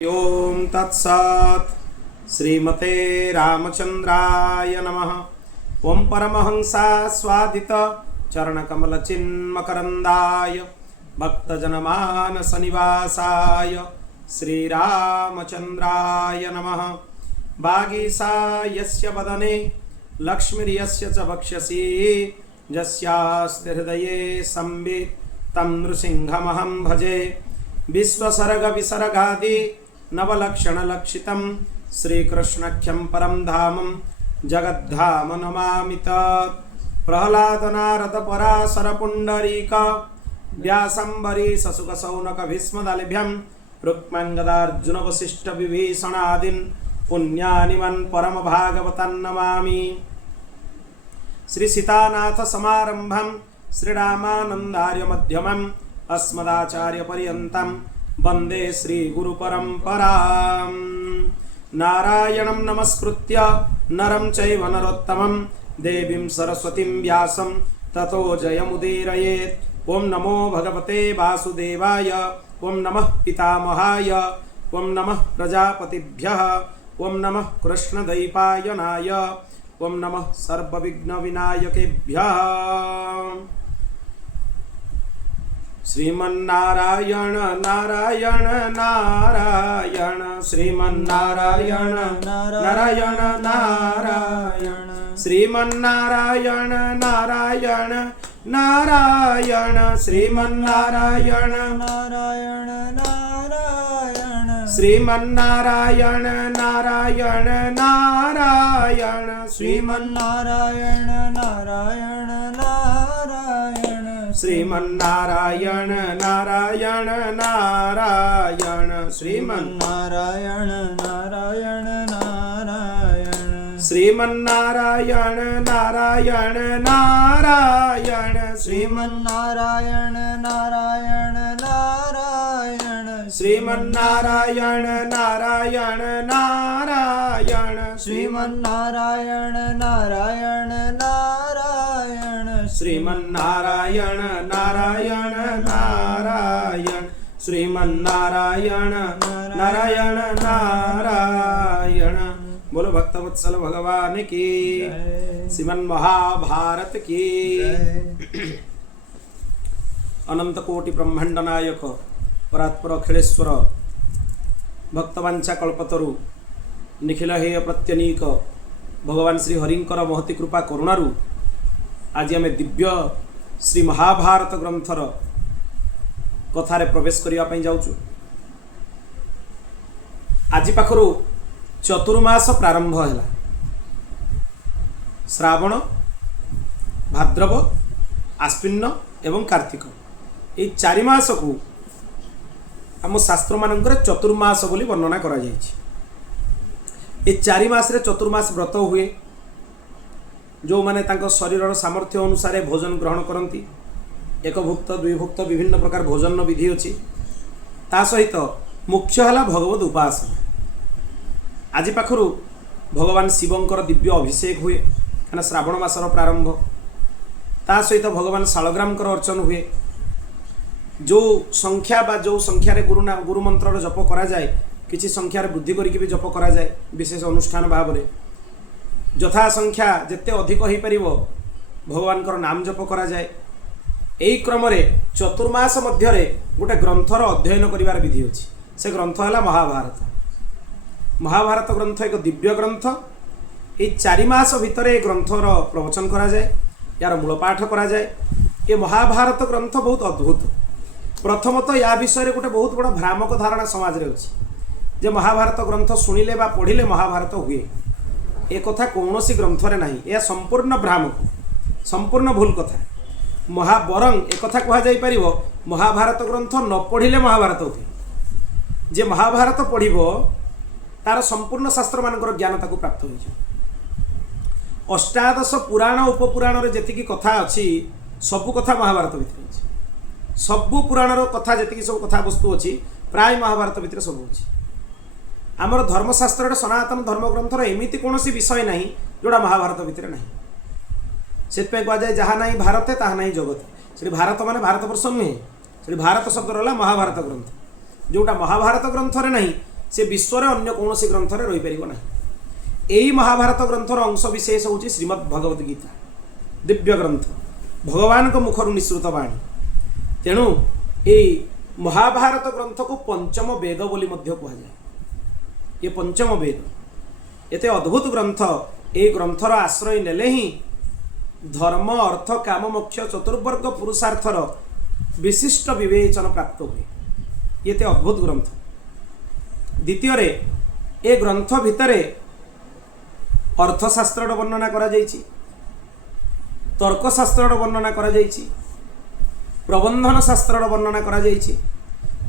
ओम तत्सत् श्रीमते रामचंद्राय नमः। ओम परमहंसा स्वादित चरणकमल चिन्मकरंदाय भक्तजनमानस निवासाय श्रीरामचंद्राय नमः। वागीसा यस्य वदने लक्ष्मीर्यस्य च वक्ष्यसि यस्यास्ति हृदये संवित् तं नृसिंहमहं भजे। विश्वसर्ग विसर्गादि नवलक्षण लक्षितं श्रीकृष्णख्यं परं धामं जगद्धाम नमामि तत्। प्रह्लाद नारद पराशर पुंडरीक व्यासंबरीश शुक शौनक भीष्मदालिभ्यं रुक्मांगदार्जुन वसिष्ठ विभीषणादीन् पुण्यानिमन् परम भागवतान् नमामि। श्री सीतानाथ समारंभं श्रीरामानन्दार्य मध्यमम् अस्मदाचार्य पर्यन्तं वन्दे श्री गुरु परंपरां। नारायणं नमस्कृत्य नरं चैव नरोत्तमं देवीं सरस्वतीं व्यासं ततो जयमुदीरयेत्। ओम नमो भगवते वासुदेवाय, ओम नमः पितामहाय, ओम नमः प्रजापतिभ्यः, ओम नमः कृष्णद्वैपायनाय, ओम नमः सर्वविघ्नविनायकेभ्यः। श्रीमन्नारायण नारायण नारायण श्रीमन्नारायण नारायण नारायण श्रीमन्नारायण नारायण नारायण श्रीमन्नारायण नारायण नारायण श्रीमन्नारायण नारायण नारायण श्रीमन्नारायण नारायण नारायण श्रीमन्नारायण नारायण नारायण श्रीमन्नारायण नारायण नारायण श्रीमन्नारायण नारायण नारायण श्रीमन्नारायण नारायण नारायण श्रीमन्नारायण नारायण नारायण श्रीमन्नारायण नारायण नारायण श्रीमन्नारायण नारायण नारायण श्रीमन्नारायण नारायण नारायण। बोलो भक्तवत्सल भगवान की, श्रीमन् महाभारत की। अनंत कोटि ब्रह्मांड नायक परात्पर अखिलेश्वर भक्तवांछा कल्पतरु निखिल हेय प्रत्यनीक भगवान श्री हरिंकर महती कृपा करुणारु आज आम दिव्य श्री महाभारत ग्रंथर कथारे प्रवेश करने जाऊँ। आज पाखरु चतुर्मास प्रारंभ है। श्रावण, भाद्रव, आश्विन एवं कार्तिक ये चारि मास को आम शास्त्र मानकर चतुर्मास बोली वर्णना करा जायछि। ये चारि मास रे चतुर्मास व्रत हुए। जो माने तांको शरीर सामर्थ्य अनुसार भोजन ग्रहण करती, एक भुक्त दुई भुक्त विभिन्न प्रकार भोजन विधि अच्छी। ता सहित मुख्य है भगवत उपासना। आज पाखरु भगवान शिवंकर दिव्य अभिषेक हुए कहना श्रावण मासर प्रारंभ। ता सहित भगवान शालग्रामकर अर्चन हुए। जो संख्या बा जो संख्यार गुरु मंत्र जप करा जाए, किसी संख्यार वृद्धि करके भी जप करा जाए विशेष अनुष्ठान भाव में। यथा संख्या जिते अधिक हो पार भगवान नाम जप करा जाए। यही क्रम चतुर्मास मध्य गोटे ग्रंथर अध्ययन करिवार विधि अच्छी। से ग्रंथ है महाभारत। महाभारत ग्रंथ एक दिव्य ग्रंथ। ये चारि मास भितर ये ग्रंथर प्रवचन करा जाए, यार मूलपाठ करा जाए। ये महाभारत ग्रंथ बहुत अद्भुत। प्रथमतः या विषय गोटे बहुत बड़ा भ्रामक धारणा समाज रे अच्छी जे महाभारत ग्रंथ शुणिले बा पढ़िले महाभारत हुए। एक कथा कौन सी ग्रंथरे नहीं। यह संपूर्ण भ्रामक, संपूर्ण भूल कथा। बरं एक कथा कह जाई परिबो महाभारत ग्रंथ न पढ़िले महाभारत हुए। जे महाभारत पढ़िबो तार संपूर्ण शास्त्र मानकर ज्ञान ताको प्राप्त हो। अष्टादश पुराण उपपुराण रे जेतिकी कथा अच्छी सबु कथा महाभारत भितर अछि। सबु पुराण कथा जेतिकी सब कथा वस्तु अच्छी प्राय महाभारत भितर सब अच्छी। आमर धर्मशास्त्र सनातन धर्मग्रंथर एमती कौन विषय ना जोड़ा महाभारत भितर ना। से कह जाए जहाँ ना भारते ताहा ना जगते। से भारत माने भारतवर्ष नुहे। से भारत शब्द रहा महाभारत ग्रंथ। जोटा महाभारत ग्रंथ रे नहीं से विश्व अन्य कौन ग्रंथ में रही पार ना। यही महाभारत ग्रंथर अंश विशेष होची श्रीमद् भगवद गीता, दिव्य ग्रंथ, भगवान को मुखर निश्रुत बाणी। तेणु ये महाभारत ग्रंथ को पंचम वेद बोली मध्य कहा जाए। ये पंचम वेद एते अद्भुत ग्रंथ, ये ग्रंथर आश्रय नेले ही धर्म अर्थ काम मोक्ष चतुर्वर्ग पुरुषार्थर विशिष्ट विवेचन प्राप्त हुए। ये ते अद्भुत ग्रंथ। द्वितीय ए ग्रंथ भितरे अर्थशास्त्र वर्णना करा जाइछि, तर्कशास्त्र वर्णना करा जाइछि, प्रबंधन शास्त्र वर्णना करा जाइछि,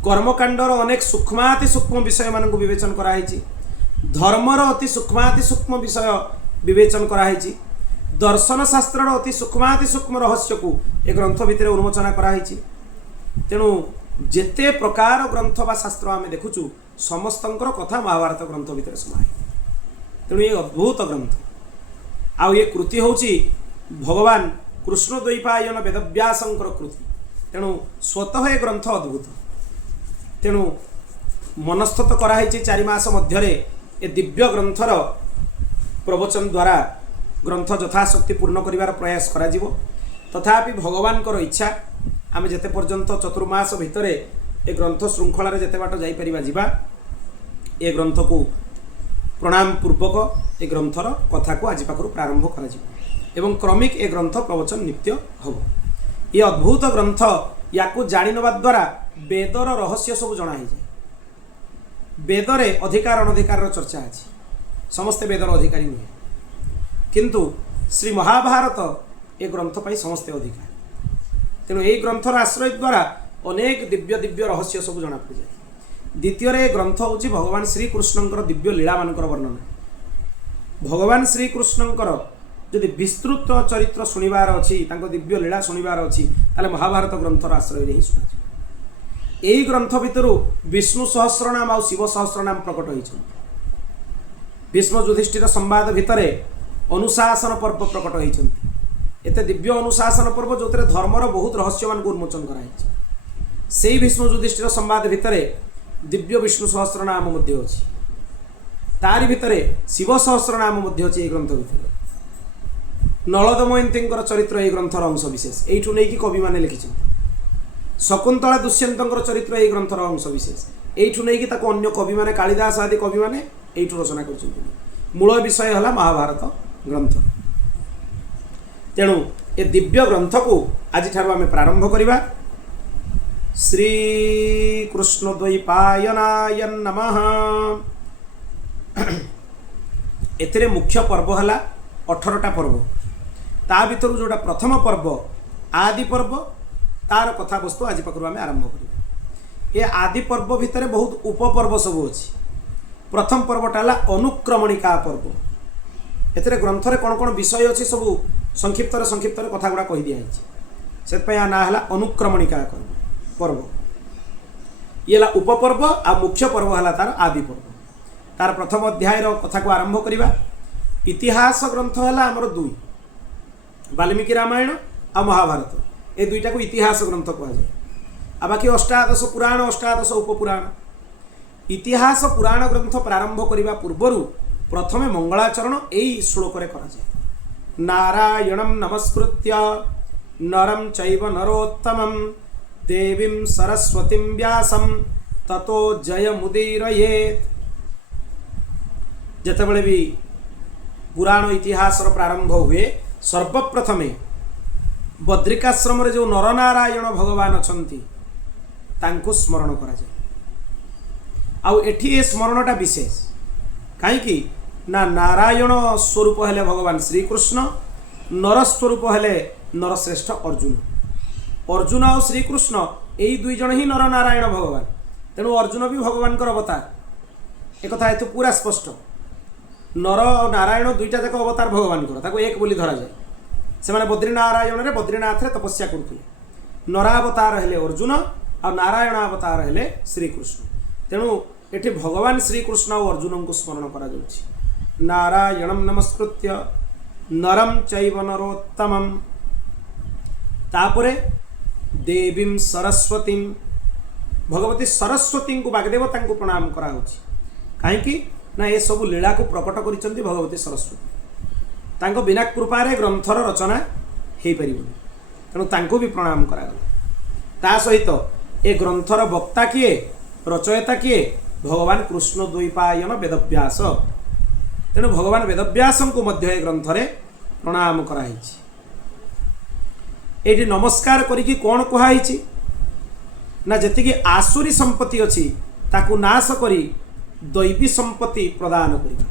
कर्मकांडर अनेक सूक्ष्माति सूक्ष्म विषय मानक विवेचन कराइछि, धर्मर अति सूक्ष्माति सूक्ष्म विषय विवेचन कराइछि, दर्शन शास्त्र अति सूक्ष्माति सूक्ष्म रहस्य को ए ग्रंथ भितर उन्मोचना कराइछि। तेणु जेते प्रकार ग्रंथ बा शास्त्र आम देखुचु समस्तंकर कथा महाभारत ग्रंथ भितर समाहित। तेणु ये अद्भुत ग्रंथ। आउ ये कृति होची भगवान कृष्ण द्वैपायन वेदव्यासंकर कृति। तेणु स्वतः ये ग्रंथ अद्भुत। तेणु मनस्थत कराई 4 मास मध्य ए दिव्य ग्रंथर प्रवचन द्वारा ग्रंथ यथाशक्ति पूर्ण करिवार प्रयास करा जिवो। तथापि भगवान कर इच्छा आम जेते पर्यंत चतुर्मास भितर ए ग्रंथ श्रृंखलार जेते बाट जाई परिबा जिबा, ए ग्रंथ को प्रणाम पूर्वक ए ग्रंथर कथा को आज पाखरु प्रारंभ करा जिवो एवं क्रमिक ए ग्रंथ प्रवचन नित्य हबो। ये अद्भुत ग्रंथ याकू जानि नबा द्वारा वेदर रहस्य सब जणा ही जाय। वेदरे अधिकार अनधिकार चर्चा अछि, समस्ते वेदर अधिकारी नुहे, किंतु श्री महाभारत ए ग्रंथ पाई समस्ते अधिकार। तेणु ये ग्रंथर आश्रय द्वारा अनेक दिव्य दिव्य रहस्य सब जना पड़ जाए। द्वितीय ग्रंथ हूँ भगवान श्रीकृष्णंकर दिव्य लीला मानकर वर्णना। भगवान श्रीकृष्णंकर जदि विस्तृत चरित्र शुणिबार अच्छी, दिव्य लीला शुणिबार अच्छी, ताले महाभारत ग्रंथर आश्रय ही शुणा। यही ग्रंथ भितर विष्णु सहस्रनाम और शिव सहस्रनाम प्रकट होती। भीष्म युधिष्ठिर संवाद भितर अनुशासन पर्व प्रकट होती। एते दिव्य अनुशासन पर्व जो धर्मर बहुत रहस्य मान उन्मोचन कराई। से भीष्म युधिष्ठिर संवाद भितर दिव्य विष्णु सहस्रनाम मध्य अच्छी, तारि भितर शिव सहस्रनाम मध्य अच्छी। ग्रंथ भितर नल दमयंतींकर चरित्र ये ग्रंथर अंश विशेष एठू नहीं कि कवि माने लिखिछन। शकुंतला दुष्यंतंकर चरित्र ये ग्रंथर अंश विशेष एठू नहीं कि ताको अन्य कवि माने कालिदास आदि कवि माने एठू रचना करछन। मूल विषय हला महाभारत ग्रंथ। तेणु ए दिव्य ग्रंथ को आज ठारू आमे प्रारंभ करिबा। श्री कृष्ण द्वैपायनाय नमः। एथिरे मुख्य पर्व हला 18टा पर्व। ता भितर जोटा प्रथम पर्व आदि पर्व, तार कथा वस्तु आज पाखरु आमे आरंभ करिबा। ए आदि पर्व भितर बहुत उपपर्व सब अछि। प्रथम पर्वटा हला अनुक्रमणिका पर्व। एथिरे ग्रंथरे कोन कोन विषय अछि सब संक्षिप्त कथा गुड़ा कहि दिया अछि। सेत आ ना हला अनुक्रमणिका पर्व। ये हला उपपर्व आ मुख्य पर्व हला तार आदि पर्व। तार प्रथम अध्याय कथा को आरंभ करिबा। इतिहास ग्रंथ हला हमर 2, वाल्मीकि रामायण आ महाभारत। ए दुईटा को इतिहास ग्रंथ कहा जाए। आ बाकी अष्टादश पुराण, अष्टादश उपपुराण। इतिहास पुराण ग्रंथ प्रारंभ करिबा पूर्वरु प्रथमे मंगलाचरण एई श्लोक रे करा जाए। नारायणं नमस्कृत्य नरं चैव नरोत्तमं देवीं सरस्वतीं व्यासं ततो जयमुदीरयेत्। जेतेबेले भी पुराण इतिहास प्रारंभ हुए सर्वप्रथमे बद्रिकाश्रम रे जो नरनारायण भगवान अछंती तांको स्मरण करा जाए। आउ एठी ए स्मरणटा विशेष काईकि ना नारायण स्वरूप हेले भगवान श्रीकृष्ण, नर स्वरूप हेले नरश्रेष्ठ अर्जुन। अर्जुन और श्रीकृष्ण यही दुई जन ही नर नारायण भगवान। तेणु अर्जुन भी भगवान अवतार। एक कथा ये पूरा स्पष्ट। नर और नारायण दुईटा जाक अवतार भगवान ताको एक बोली धरा जाए। से माने बद्रीनारायण रे बद्रीनाथ रे तपस्या करते। नरावतार हेले अर्जुन और नारायण अवतार हेले श्रीकृष्ण। तेणु एठी भगवान श्रीकृष्ण और अर्जुन को स्मरण करा जाउछि। नारायणं नमस्कृत्य नरं चैव नरोत्तमं। तापरे देवीं सरस्वतीं, भगवती सरस्वती को वाग्देवता को प्रणाम करा होछि। कहीं ना ये सब लीला को प्रकट करिसेंती भगवती सरस्वती तांको बिना कृपारे ग्रंथर रचना हो पार तेणु तांको भी प्रणाम करागला ता सहित ए ग्रंथर वक्ता किए रचयिता किए भगवान कृष्ण द्वैपायन वेदव्यास तेणु भगवान वेदव्यास को मध्य ए ग्रंथरे प्रणाम कराई एठी नमस्कार करिकी कौन कहाई ना जतिकी आसुरी संपत्ति अच्छी ताकू नाश करी दैवी संपत्ति प्रदान करिबा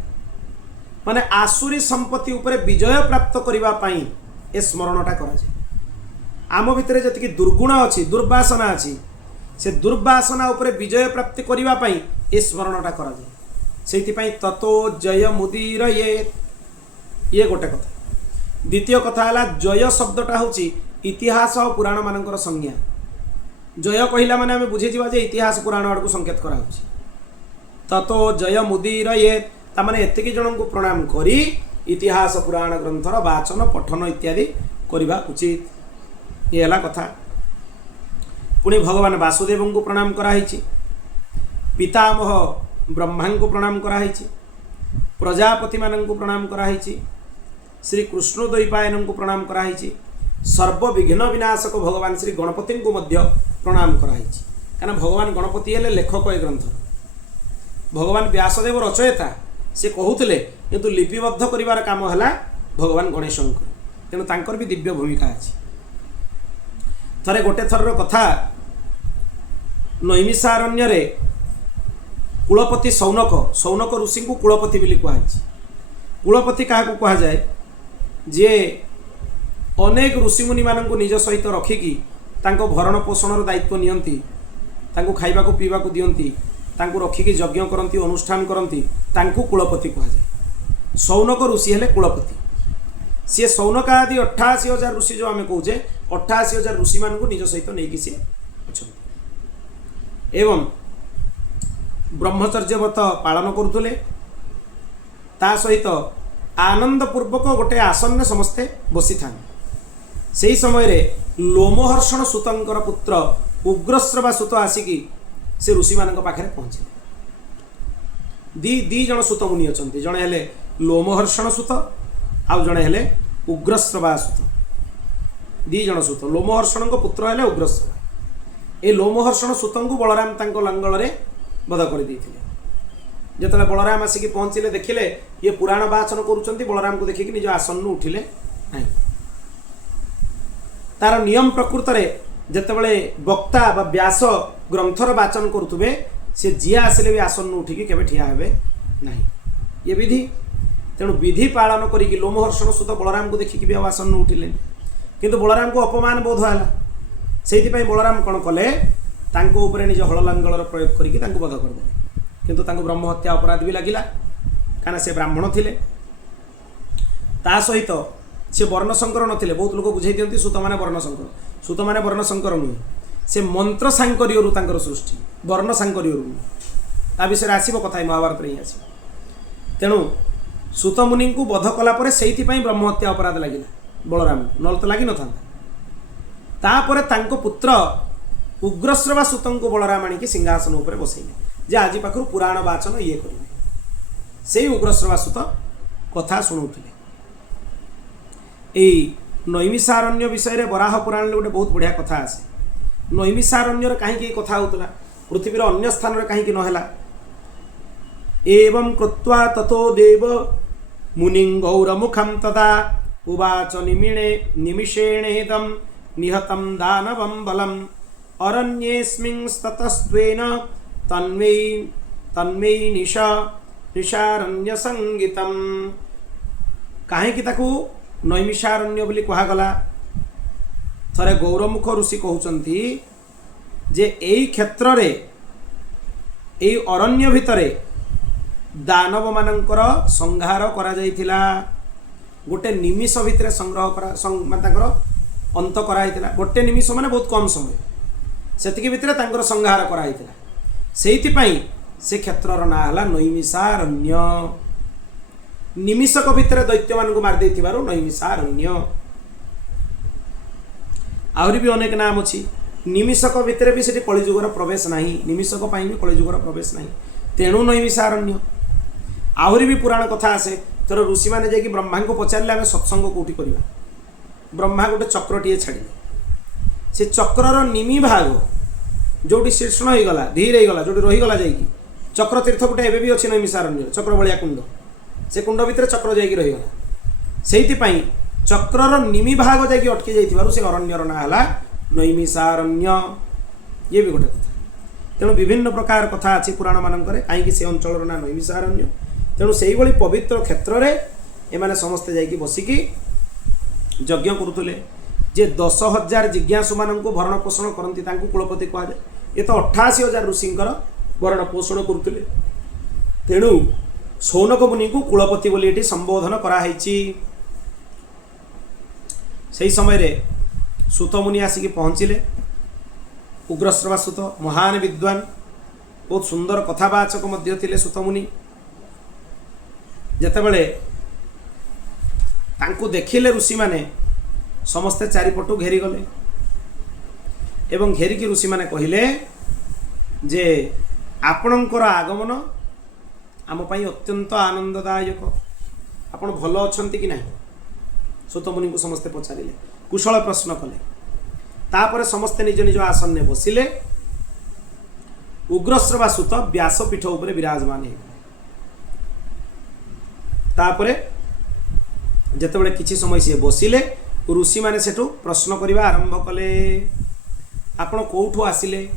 माने आसुरी संपत्ति उपरे विजय प्राप्त करिबा पाई ए स्मरणटा करा जाय आम भितर जतिकी दुर्गुण अच्छी दुर्वासना अच्छी से दुर्वासना उपरे विजय प्राप्ति करिबा पाई ए स्मरणटा करा जाय सेइथिपाई ततो जय मुदीर ये गोटे कथा द्वितीय कथा है जय शब्दटा हूँ इतिहास और पुराण मानकर संज्ञा जय कहला माने आम बुझे जे इतिहास पुराण आड़ को संकेत करा ततो जय मुदीर ये तामाने एतिकी जन को प्रणाम करी इतिहास पुराण ग्रंथर वाचन पठन इत्यादि करवा उचित ये है कथा पुणी भगवान वासुदेव को प्रणाम कराई पितामह ब्रह्मा को प्रणाम कराई प्रजापति मान को प्रणाम कराई श्री कृष्ण द्वैपायन को प्रणाम कराई सर्वविघ्न विनाशक भगवान श्री गणपति को मध्य प्रणाम कराई कहीं भगवान गणपति हेले लेखक ए ग्रंथ भगवान व्यासदेव रचयिता से कहते किंतु लिपिबद्ध करिवार काम है भगवान गणेश तेणु तांकर भी दिव्य भूमिका अच्छी थरे गोटे थर कथा नैमिषारण्य कुलपति सौनक ऋषि को कुलपति बोली कहुई कुलपति क्या कह जाए जे अनेक ऋषिमुनि मान निज सहित रखिकी भरण पोषण दायित्व नियंती खाइबा को पीवा को दियंती रखिकी यज्ञ करती अनुष्ठान करती कुलपति कह जाए सौनक ऋषि हेले कुलपति सी सौनक आदि 88,000 ऋषि जो आम कहे 88,000 ऋषि मान निज सहित नहीं सी अच्छा एवं ब्रह्मचर्य व्रत पालन करुले ता सहित आनंदपूर्वक गोटे आसन समस्ते बसी था से समय रे लोमहर्षण सुतंकर पुत्र उग्रश्रवा सुत आसिकी से ऋषि मान पाखे पहुँचे दी जन सुत मुनि अच्छा जड़े हेले लोमहर्षण सुत आउ जड़े हेले उग्रश्रवा सुत दी जन सुत लोमहर्षण पुत्र हेले उग्रश्रवा ए लोमहर्षण सुत को बलराम लंगल में बध कर जिते बलराम आसिक पहुँचले देखिले ये पुराण वाचन करुँच बलराम को देखिक निज आसन उठिले ना तार नियम प्रकृत में जितेबले वक्ता बा व्यास ग्रंथर वाचन करुवे से जी आसिले भी आसन उठिकी केवे ठिया हेबे नहीं ये विधि तेणु विधि पालन करी लोमहर्षण सुत बलराम को देखिकी भी आसन उठिले किंतु बलराम को अपमान बोध है से बलराम कौन कले तांको निज हल लांगल प्रयोग करके बध करदे किंतु ब्रह्म हत्या अपराध भी लगिला कहीं से ब्राह्मण थिले ता सहित से वर्णशंकर नथिले बहुत लोग बुझे दियंती सुत माने वर्णशंकर सुत माने वर्णशंकर नुहे से मंत्र सांकर्यरु तांकर सृष्टि वर्ण सांकर्यरु ता विषय आसीबो कथा महाभारत रे आसीबो तेणु सुत मुनि को बध कला परे सेइथि पई ब्रह्म हत्या अपराध लगिला बलराम नल तो लगी न था तापर तांको पुत्र उग्रश्रवा सुतंग को बलराम आनिकी सिंहासन उपर बसैले जे आज पाखु पुराण वाचन ये करेंगे से उग्रश्रवा सुत कथा शुणुले नैमिषारण्य विषय रे वराह पुराण गोटे बहुत बढ़िया कथा आसे नैमिषारण्य कहीं कथा होता पृथ्वीर अन्य स्थान में कहीं नहला एवं कृत्वा ततो देव मुनि गौरमुखम तदा उवाच निमिषेणेदम निहतम दानवं बलम अरण्येऽस्मिंस्ततस्त्वेन तन्मे निशारण्य संगीतम कहीं ताकू नैमिषारण्य बोली कहगला थरे गौरमुख ऋषि कहउचंती जे एई क्षेत्र रे एई अरण्य भितरे दानव मानकर संहार करा जाइथिला गोटे निमिष भितरे संग्रह करा अंत कराइथिला गोटे निमिष माने बहुत कम समय सेतिकी भितरे तांकर संहार कराइथिला सेइथिपाई से क्षेत्रर ना हला नैमिषारण्य निमिषक भितर दैत्य मान को मार देथिबारु नैमिषारण्य आहरी भी अनेक नाम अछि निमिषक भितर भी सेठी कलिजुगर प्रवेश नाही निमिषक पाई भी कलिजुगर प्रवेश नाही तेणु नैमिषारण्य। आहरी भी पुराण कथा आसे। तर ऋषि मैंने जाकि ब्रह्मा को पचारे आम सत्संग कौटी करवा। ब्रह्मा गोटे चक्रटीए छाड़े, से चक्रर निमी भाग जोटी शीर्षण होगला धीर होगला जो रहीगला जाकि चक्र तीर्थ गोटे एवं भी अच्छी नैमिषारण्य चक्र भलिया कुंड, से कुंड भितर चक्र जाकि रहीगला। से चक्रर निमी भाग जाकि अटकी जाइथिबारु से अरण्यर ना हला नैमिषारण्य। ये भी गोटे कथा। तेणु विभिन्न प्रकार कथा अच्छी पुराण मानक कहीं से अंचल ना नैमिषारण्य। तेणु से ही पवित्र क्षेत्र में एमाने समस्ते जाकि बसिकी यज्ञ करुले। जे 10,000 जिज्ञासु मानक भरण पोषण करती कुलपति कहुए। ये तो 88,000 ऋषिंकर भरण पोषण करुले। तेणु सौनक मुनि को कुलपति बोली ये संबोधन कराई। से समय सूत मुनि आसिक पहुँचले। उग्रश्रवा सूत महान विद्वान, बहुत सुंदर कथावाचक मध्य थिले सूत मुनि। जेतेबेले तांको देखिले ऋषि माने समस्ते चारिपटू घेरी गले एवं घेरिकी ऋषि माने कहिले जे आपणकर आगमन आम पई अत्यंत आनंददायक। आपण भल अछंती कि नाही? सूत मुनि को समस्ते पचारिले, कुशल प्रश्न कले। तापर समस्ते निज निज आसन में बसिले। उग्रश्रवा सूत व्यासपीठ उपर विराजमान हो। तापर जेतेबेले किछि समय से बसिले ऋषि माने सेठू प्रश्न करबा आरंभ कले। आपण कोठू आसिले,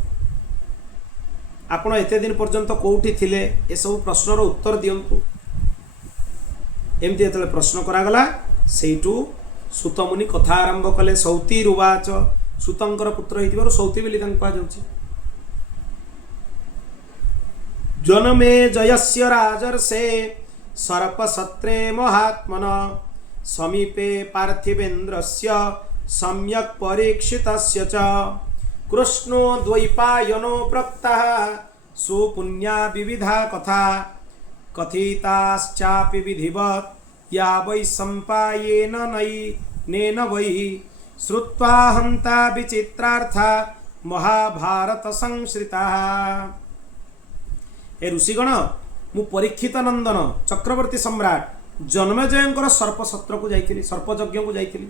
आपण एते दिन पर्यंत कोठी थिले, ए सब प्रश्नर उत्तर दियंतु। एमती जेतेबेले प्रश्न करागला सेठू सूत मुनि कथा आरंभ कले। सौती रुवाच, सूतंकर पुत्र होइतिबारु सौती बोली तांको आजाउछि। जनमे जयस्य राजर्षे सर्पसत्रे महात्मन समीपे पार्थिवेन्द्रस्य सम्यक् परीक्षितस्य च कृष्णो द्वैपायनो प्रक्तः सुपुण्या विविधा कथा कथिताश्चापि विधिवत् या वै सम्पायेन नेन वै श्रुत्वा हन्ता विचित्रार्था महाभारत संश्रिता। हे ऋषिगण, मु परीक्षित नंदन चक्रवर्ती सम्राट जन्मेजयंकर सर्पसत्र को जाइथिली, सर्पयज्ञ को जाइथिली।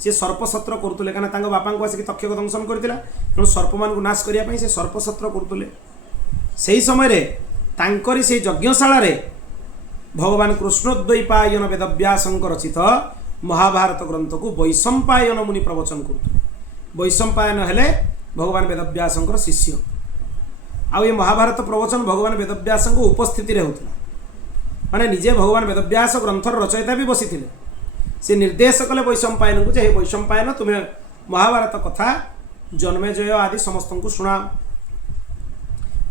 से सर्पसत्र करुले कहीं तांको बापा को आसिक तक्षक दंशन करथिला। तेणु सर्प मान को नाश करिया पई से सर्पसत्र करुले। सेही समय रे तांकरी से यज्ञशाला रे भगवान कृष्णोद्वैपायन वेदव्यासंकर रचित महाभारत ग्रंथ को वैशंपायन मुनि प्रवचन करुले। वैशंपायन हेले भगवान वेदव्यासंकर शिष्य। आउ ये महाभारत प्रवचन भगवान वेदव्यासंक उपस्थिति रे होता। माने निजे भगवान वेदव्यास ग्रंथर रचयिता भी बसी थिले। से निर्देश कले वैशंपायन को, हे वैशंपायन तुम्हें महाभारत कथा जन्मेजय आदि समस्त को शुणाओ।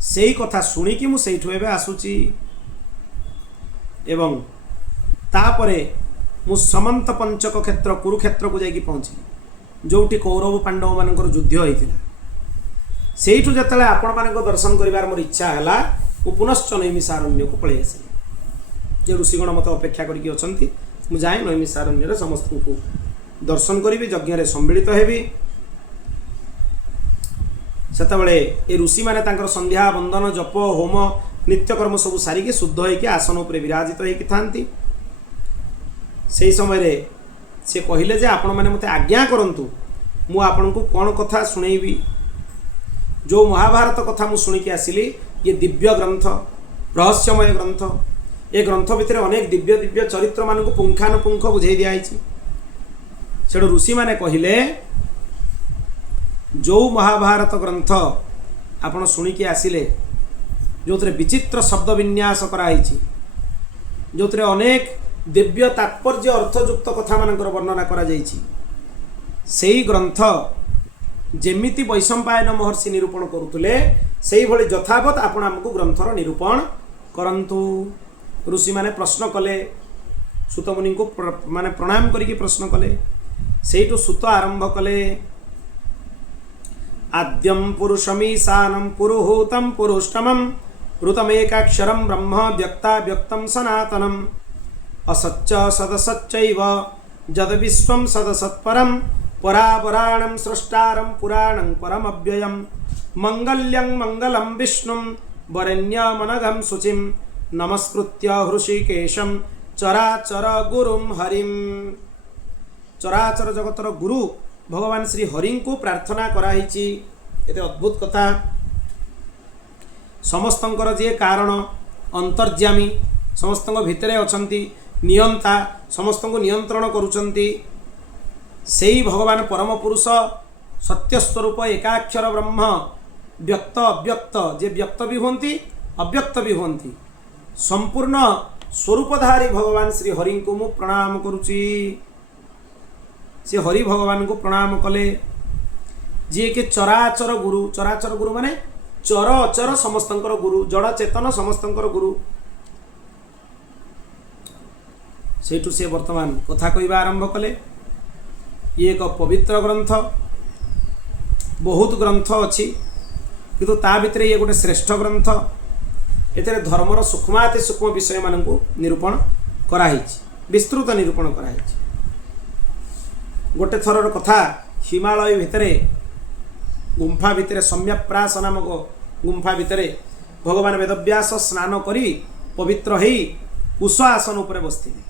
से कथा शुणिकी मु सेठु एबे आसुची। एवं तापरे मु समंत पंचक क्षेत्र कुरुक्षेत्र को जाइकी पहुँचली, जोठी कौरव पांडव मानकर युद्ध होइतिला। सेठु जतले आपण मानक दर्शन करिवार मोर इच्छा हैला, मु पुनश्च नैमिषारण्य को पळै आसी। जे ऋषिगण मत अपेक्षा करिकी अछंती, मु जाय नैमिषारण्य रे समस्त को दर्शन करिवि, यज्ञ रे सम्मिलित हेबि। सेतबेले ए ऋषि माने तांकर संध्या बंदन जप होम नित्यकर्म सब सारिके शुद्ध होइके आसन उपरे विराजित होइके थांती। सेही समय रे से कहिले जे आपण माने मते आज्ञा करंतु, मु आपण को कोन कथा सुनैबी। जो महाभारत कथा मु शुणिकी आसिली, ये दिव्य ग्रंथ, रहस्यमय ग्रंथ। ये ग्रंथ भितर अनेक दिव्य दिव्य चरित्र मान को पुंखानुपुंख बुझे दिखाई। से ऋषि माने कहिले जो महाभारत ग्रंथ आपण शुणिकी आसिले, जो थे विचित्र शब्द विन्यास कराई, जो थे अनेक दिव्य तात्पर्य अर्थयुक्त कथा मान वर्णना करा जाइछि, सेही ग्रंथ जेमिति वैशंपायन महर्षि निरूपण करुले से भली यथावत आपण आमको ग्रंथर निरूपण करंतु। ऋषि माने प्रश्न कले, सूत मुनि को माने प्रणाम करिकी प्रश्न कले। सेठु सूत आरंभ कले। आद्यम पुरुषमीशानं पुरुहूतं पुरुषतमं ऋतमेकाक्षरं ब्रह्म व्यक्ता व्यक्तं सनातनम् असच्च सदसच्चैव जदविश्वं सदसत्परं परापराणं स्रष्टारं पुराणं परमव्ययं मंगल्यं मंगलं विष्णुं वरेण्यमनघं शुचिं नमस्कृत्य हृषिकेशं चराचर गुरुं हरिं। चराचर जगतर गुरु भगवान श्री हरि को प्रार्थना कराई। एते अद्भुत कथा। समस्तंकर जे कारण अंतर्यामी, समस्तंक भितरे अछंती, नियंता, समस्तंको नियंत्रण करुचंती सेई भगवान परम पुरुष सत्य स्वरूप एकाक्षर ब्रह्म व्यक्त अव्यक्त, जे व्यक्त भी होती अव्यक्त भी होती, संपूर्ण स्वरूपधारी भगवान श्री हरि को मु प्रणाम करुची। से हरि भगवान को प्रणाम कले जी के चराचर गुरु। चराचर गुरु माने चर अचर समस्तंकर गुरु, जड़ चेतन समस्तंकर गुरु। सेठू से वर्तमान कथा कहवा आरंभ कले। ये एक पवित्र ग्रंथ, बहुत ग्रंथ अच्छी किंतु ता भितर ये गोटे श्रेष्ठ ग्रंथ। एते धर्मर सूक्ष्माति सूक्ष्म विषय मान निरूपण कराई, विस्तृत निरूपण कराई। गोटे थरर कथा, हिमालय भितरे गुंफा भितरे सम्यप्रास नामक गुंफा भितरे भगवान वेदव्यास स्नान करी पवित्र हेई कुश आसन उपरे बसथिले।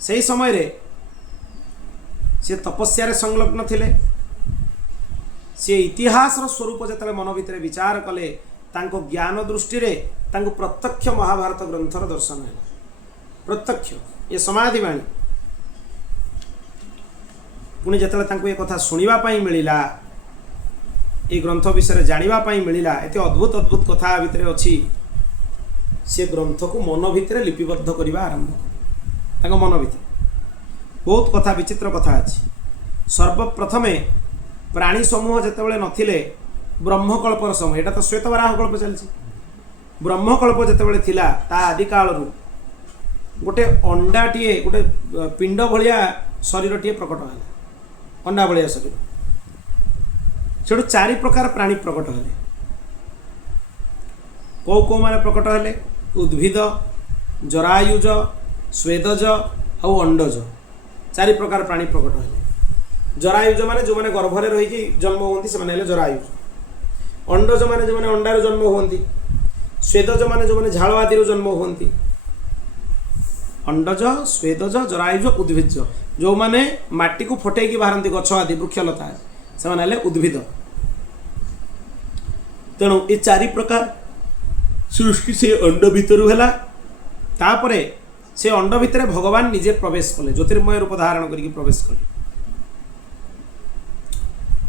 सेही समय रे से तपस्या संलग्न थिले। से इतिहास स्वरूप जतले मन भितर विचार कले, तांको ज्ञान दृष्टि रे तांको प्रत्यक्ष महाभारत ग्रंथर दर्शन है। प्रत्यक्ष ये समाधि वाणी। पुणी जतले तांको ये कथा सुनिबा पाई मिलिला, ये ग्रंथ विषय जानिबा पाई मिलिला, एते अद्भुत अद्भुत कथा भितर अछि। से ग्रंथ को मन भितर लिपिबद्ध करबा आरंभ, तांको मन भितर बहुत कथा, विचित्र कथा अछि। सर्वप्रथमे प्राणी समूह जेतेबेले नथिले, ब्रह्मकल्पर समय, एटा तो श्वेतवराह कल्प चलछि। ब्रह्मकल्प जेतेबेले थिला, ता आदि कालरु गोटे अंडाटीए, गोटे पिंड भलिया शरीरटीए प्रकट होला, अंडा भलिया शरीर। सेठु चारि प्रकार प्राणी प्रकट हेले। कौ कौ माने प्रकट हेले? उद्भिद, जरायुज, स्वेदज और अंडज, चारि प्रकार प्राणी प्रकट हेले। जरायुज माने जो माने गर्भरे रही जन्म होती से माने जरायुज। अंडज माने जो माने अंडार जन्म होती। स्वेदज माने जो माने झाड़ आदि जन्म होती। अंडज, स्वेदज, जरायुज, उद्भिज, जो माने माटी को फटेकी बाहरती गछ आदि वृक्षलता, से माने उद्भिद। तेणु ये चारि प्रकार सृष्टि से अंड भितर है। तापरे से अंड भितर भगवान निजे प्रवेश कले, ज्योतिर्मय रूप धारण करके प्रवेश कले।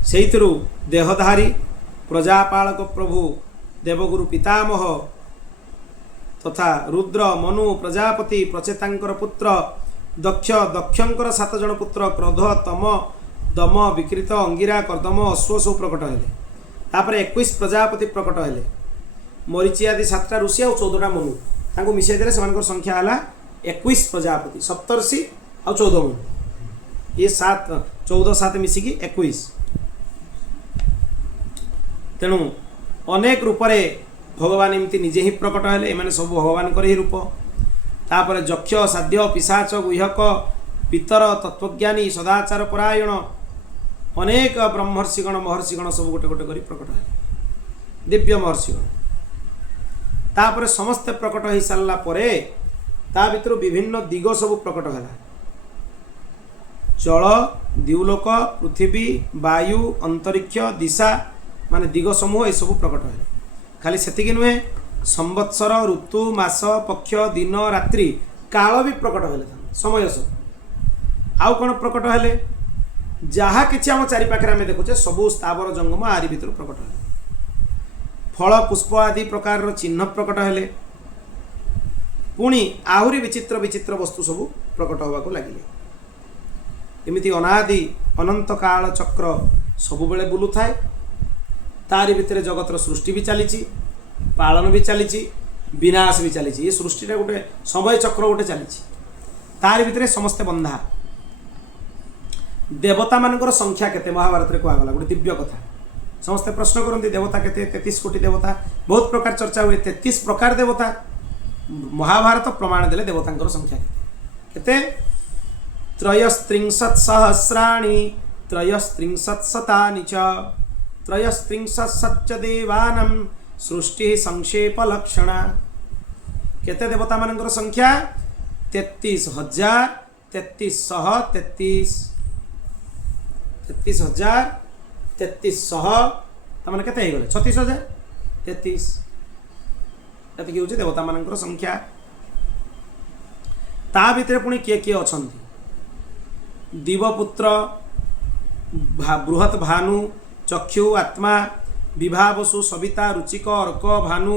से देहधारी प्रजापालक प्रभु देवगुरु पितामह तथा रुद्र, मनु, प्रजापति, प्रचेतांकर पुत्र दक्ष, दक्षंकर 7 जन पुत्र क्रोध, तम, दम, विकृत, अंगिरा, कर्दम, अश्व सब प्रकट हेले। तापर 21 प्रजापति प्रकट हेले। मरीचि आदि 7टा ऋषि और 14टा मनु, तांको मिसाई देले सेमानकर संख्या हला 21 प्रजापति, 70 और 14 मनु। ये 14 7 मिसिकी 21। तेणु अनेक रूपरे भगवान एमती निजे ही प्रकट हेले। एमाने सब भगवान कर ही रूप। तापर यक्ष, साध्य, पिशाच, गुह्यक, पितर, तत्वज्ञानी, सदाचार परायण अनेक ब्रह्मर्षिगण, महर्षिगण सब गोटे गोटे करी प्रकट हेले, दिव्य महर्षिगण। तापर समस्ते प्रकट हो सारा परे ता भितर विभिन्न दिग सब प्रकट है। जल, द्युलोक, पृथ्वी, वायु, अंतरिक्ष, दिशा माने दिग समूह ये सब प्रकट है। खाली सेतिक नुहे, संवत्सर, ऋतु, मास, पक्ष, दिन, रात्रि, काल भी प्रकट है। समय सब आउ कौन प्रकट है? जहाँ कि आम चारि पाखे आम देखुचे सबू स्थावर जंगम आरि भितर प्रकट है। फल, पुष्प आदि प्रकार चिन्ह प्रकट हेले। पुणी आहुरी विचित्र विचित्र वस्तु सब प्रकट होगा लगिले। एमती अनादि अनंत काल चक्र सबु बेले बुलु थाए। तारि भितर जगतर सृष्टि भी चली, पालन भी चली, विनाश भी चली। ये सृष्टि गोटे समय चक्र गोटे चली, तारि भितर समस्ते बंधा। देवता मानकर संख्या केते महाभारत रे कहगला, गोटे दिव्य कथा। समस्ते प्रश्न करती देवता केते? 33 कोटी देवता, बहुत प्रकार चर्चा हुए। 33 प्रकार देवता। महाभारत प्रमाण देले देवतांकर संख्या केते? 33 सहस्राणि 33 शतानि च 33 सच्च देवानां सृष्टि संक्षेप लक्षणा केते देवता मानकर संख्या 33,000 3333 33,000 3300 तमाने केते हे गले 36,000 33 एतिकी होचे देवता मानकर संख्या ता भितरे पुणी किए किए अछंती दिवपुत्र बृहत भानु चक्षु आत्मा विभावसु सविता रुचिक अर्क भानु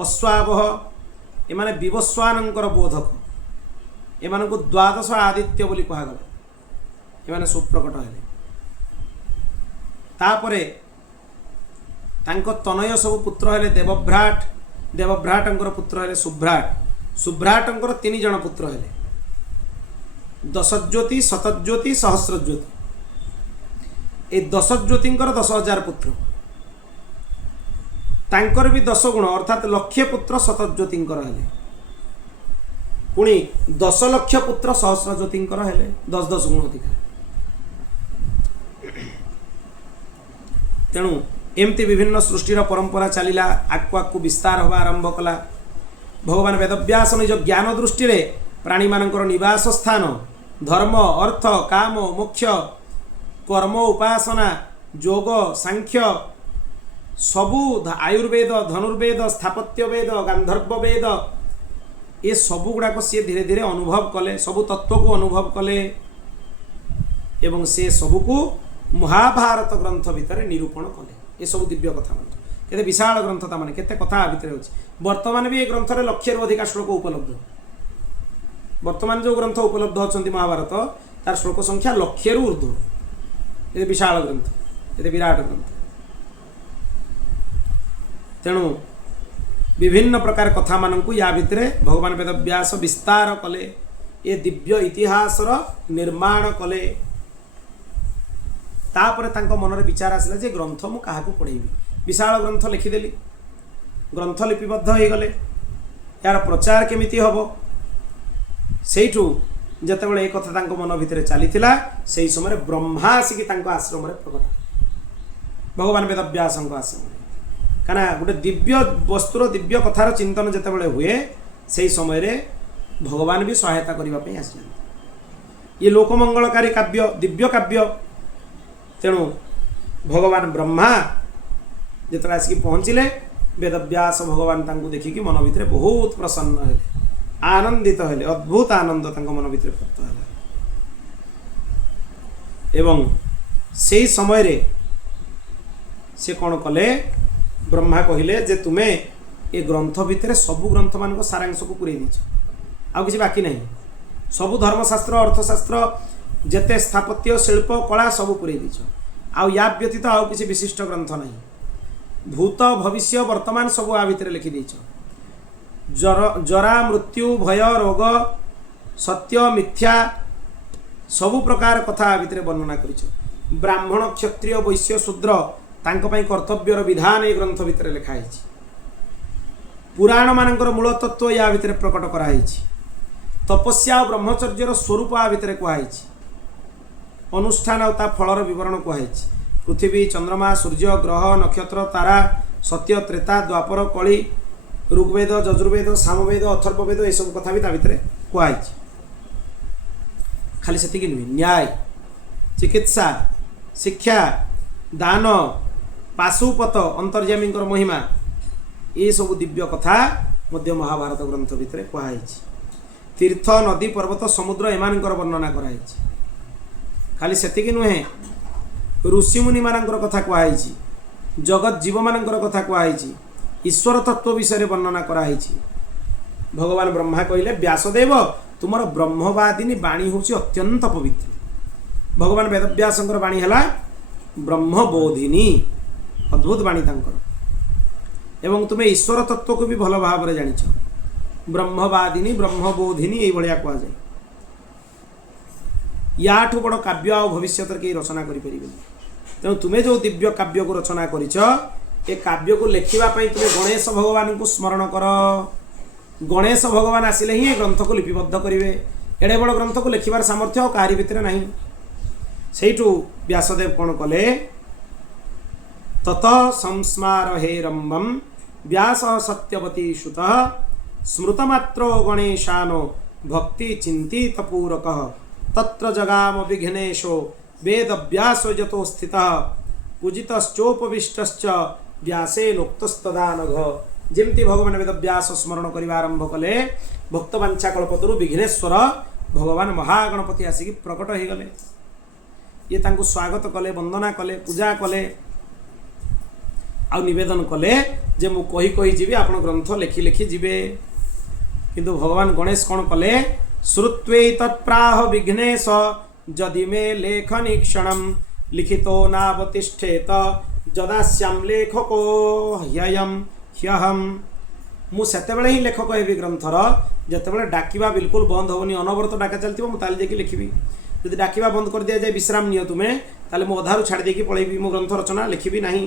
अश्वावह एमाने विवस्वानंकर बोधक एमानकु द्वादश आदित्य बोली कहागला एमाने सुप्रकट हेले तापरे तांको तनय सब पुत्र हेले देवभ्राट देवभ्राटंकर पुत्र हेले सुभ्राट सुभ्राटंकर 3 जण पुत्र हेले दशज्योति शतज्योति सहस्रज्योति ए दशज्योतिंकर 10,000 पुत्र तांकर भी 10 गुण अर्थात लक्ष्य पुत्र शतज्योतिंकर हेले पुणी 10 लक्ष पुत्र सहस्रज्योतिंकर हेले 10 गुण अधिक तेणु एमती विभिन्न सृष्टिर परंपरा चलिला आकु आकु विस्तार होगा आरंभ कला भगवान वेदव्यास निज ज्ञान दृष्टि रे प्राणी मानकर निवास स्थान धर्म अर्थ काम मोक्ष कर्म उपासना योग सांख्य सबु आयुर्वेद धनुर्वेद स्थापत्य वेद गांधर्व वेद ये सबु गुड़ाक सी धीरे धीरे अनुभव कले सबु तत्व को अनुभव कले एवं से सबु को महाभारत ग्रंथ भितर निरूपण कले ये सब दिव्य कथा मान केते विशाल ग्रंथ ता माने केते कथा भितर होछि वर्तमान भी ए ग्रंथ रे लक्ष्य रु अधिक श्लोक उपलब्ध वर्तमान जो ग्रंथ उपलब्ध अछंती महाभारत तार श्लोक संख्या लक्ष्य रु ऊर्ध्व ये विशाल ग्रंथ ये विराट ग्रंथ तेणु विभिन्न प्रकार कथा मानू या भितर भगवान वेदव्यास विस्तार कले ये दिव्य इतिहास निर्माण कले तापर तांको मनरे विचार आसला जे ग्रंथ मु काहाकू पढ़ेबी विशाल ग्रंथ लिखिदेली ग्रंथ लिपिबद्ध हो गले यार प्रचार केमिति हबो सेठू जेतेबेले ए कथा तांको मन भितर चलीथिला सेही समय ब्रह्मा आसिकी तांको आश्रम रे प्रकट भगवान वेदव्यासंको आश्रम काना गोटे दिव्य वस्तुर दिव्य कथार चिंतन जेतेबेले हुए सेही समय रे भगवान भी सहायता करबा पई आसिले ये लोकमंगलकारी काव्य दिव्य काव्य तेणु भगवान ब्रह्मा जिते आसिक पहुँचले वेदव्यास भगवान तांको देखिकी मन भितर बहुत प्रसन्न हेले आनंदित हेले अद्भुत आनंद तांको मन भितर प्राप्त होला एवं सेही समय रे से कौन कले ब्रह्मा कहिले जे तुमे ए ग्रंथ भितर सबु ग्रंथ मान सारांश को पुरे दीछ आ किसी बाकी नहीं सबु धर्मशास्त्र अर्थशास्त्र जेते स्थापत्य शिल्प कला सबु पुरे दीछ आ या व्यतीत आउ किसी विशिष्ट ग्रंथ नहीं भूत भविष्य वर्तमान सबु आ भितर लिखि दीछ जरा मृत्यु भय रोग सत्य मिथ्या सबु प्रकार कथा आ भितर वर्णना करिछ ब्राह्मण क्षत्रिय वैश्य शूद्र तांको पई कर्तव्यर विधान ए ग्रंथ भितर लिखा है पुराण मानकर मूल तत्व या भितर प्रकट करा है तपस्या और ब्रह्मचर्यर स्वरूप आ भितर कुहा अनुष्ठान और ता फलर विवरण कुहा पृथ्वी चंद्रमा सूर्य ग्रह नक्षत्र तारा सत्य त्रेता द्वापर कली ऋग्वेद यजुर्वेद सामवेद अथर्ववेद ये सब कथा भी ता भितर कुहा खाली सेतिकी नुहे न्याय चिकित्सा शिक्षा दान पाशुपत अंतर्यामी महिमा ये सब दिव्य कथा मध्य महाभारत ग्रंथ भितर कुहा तीर्थ नदी पर्वत समुद्र एमानकर वर्णना कराई खाली सेतिकी नुहे ऋषिमुनि मानकर कथा कुहाई जगत जीव मानकर कथा कुहाई ईश्वर तत्व विषय वर्णना कराई भगवान ब्रह्मा कहले व्यासदेव तुमर ब्रह्मवादिनी वाणी होची अत्यंत पवित्र भगवान वेदव्यासंकर वाणी हला ब्रह्मबोधिनी अद्भुत वाणी तांकर एवं तुमे ईश्वर तत्व को भी भल भाव जानिछ ब्रह्मवादिनी ब्रह्मबोधिनी ये भाया कह जाए याठू बड़ काव्य आ भविष्य के रचना करें तेणु तुम्हें जो दिव्य काव्य को रचना करिछ ए काव्य को लिखा तुम्हें गणेश भगवान को स्मरण कर गणेश भगवान आसिले ही ग्रंथ को लिपिबद्ध करेंगे एड़े बड़ ग्रंथ को लिखार सामर्थ्य और कहारी भितर ना सेठू व्यासदेव कौन कले तत संस्मार हे रंबम व्यास सत्यवती श्रुत स्मृतमात्रो गणेशानो भक्ति चिंतित पूरक तत्र जगाम विघ्नेशो वेद व्यासो यतो स्थितः पूजितश्चोपविष्टश्च व्यासेनोक्तस्तदानघ। जेमती भगवान वेद व्यास स्मरण करने आरंभ कले भक्तवांछा कल्पतरु विघ्नेश्वर भगवान महागणपति आसिक प्रकट हो गले। ये तांको स्वागत कले, वंदना कले, पूजा कले, आ निवेदन कले जे मु कही कही जीवी आपण ग्रंथ लेखि लेखि जीवे। किंतु भगवान गणेश कौन कले? श्रुत्वे तत्प्राह विघ्नेश जदि मे लेखनी क्षणम लिखितो नावतिष्ठेत जदास्याम लेखको ह्ययम ह्यहम। मु सेतेबेले ही लेखक हेबी ग्रंथर जेतेबेले डाकिबा बिल्कुल बंद होनी, अनवरत डाका चलथिबो, मु ताले जेकी लिखिबी। यदि डाकिबा बंद कर दिया जाए विश्राम नियो तुमे, ताले मु अधारु छाड़ देकी पळेबी, मु ग्रंथ रचना लिखिबी नाही।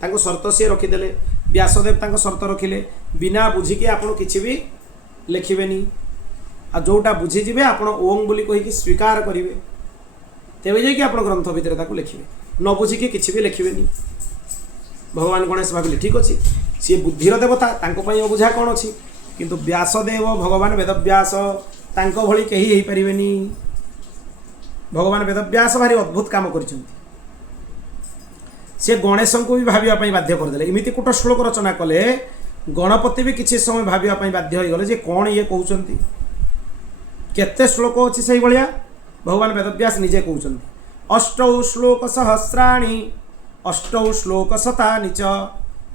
तांको शर्त से रखिदेले, व्यासदेव तांको शर्त रखिले, बिना बुझिकी आपण किछि भी लिखिबेनी। आ जोटा बुझीजे आप ओं बोली कहीकि स्वीकार करेंगे, तेज जाकि आप ग्रंथ भितर लिखिए, न बुझिकी किसी भी लिखिबेनी। भगवान गणेश भाविले ठीक अच्छे, सी बुद्धिर देवता, अबुझा कौन अच्छी, किंतु व्यासदेव भगवान वेदव्यास तांको भली कहीं हो पारिबेनी। भगवान वेदव्यास भारी अद्भुत काम कर गणेश को भी भाविया बाध्य करदे। इमिति कूट श्लोक रचना कले गणपति भी किसी समय भाविया बाध्य हो गले जे कौन ये कहते। केते श्लोक अच्छी से भाया भगवान वेदव्यास निजे कहते अष्टौ श्लोक सहस्राणि अष्टौ श्लोक शतानि च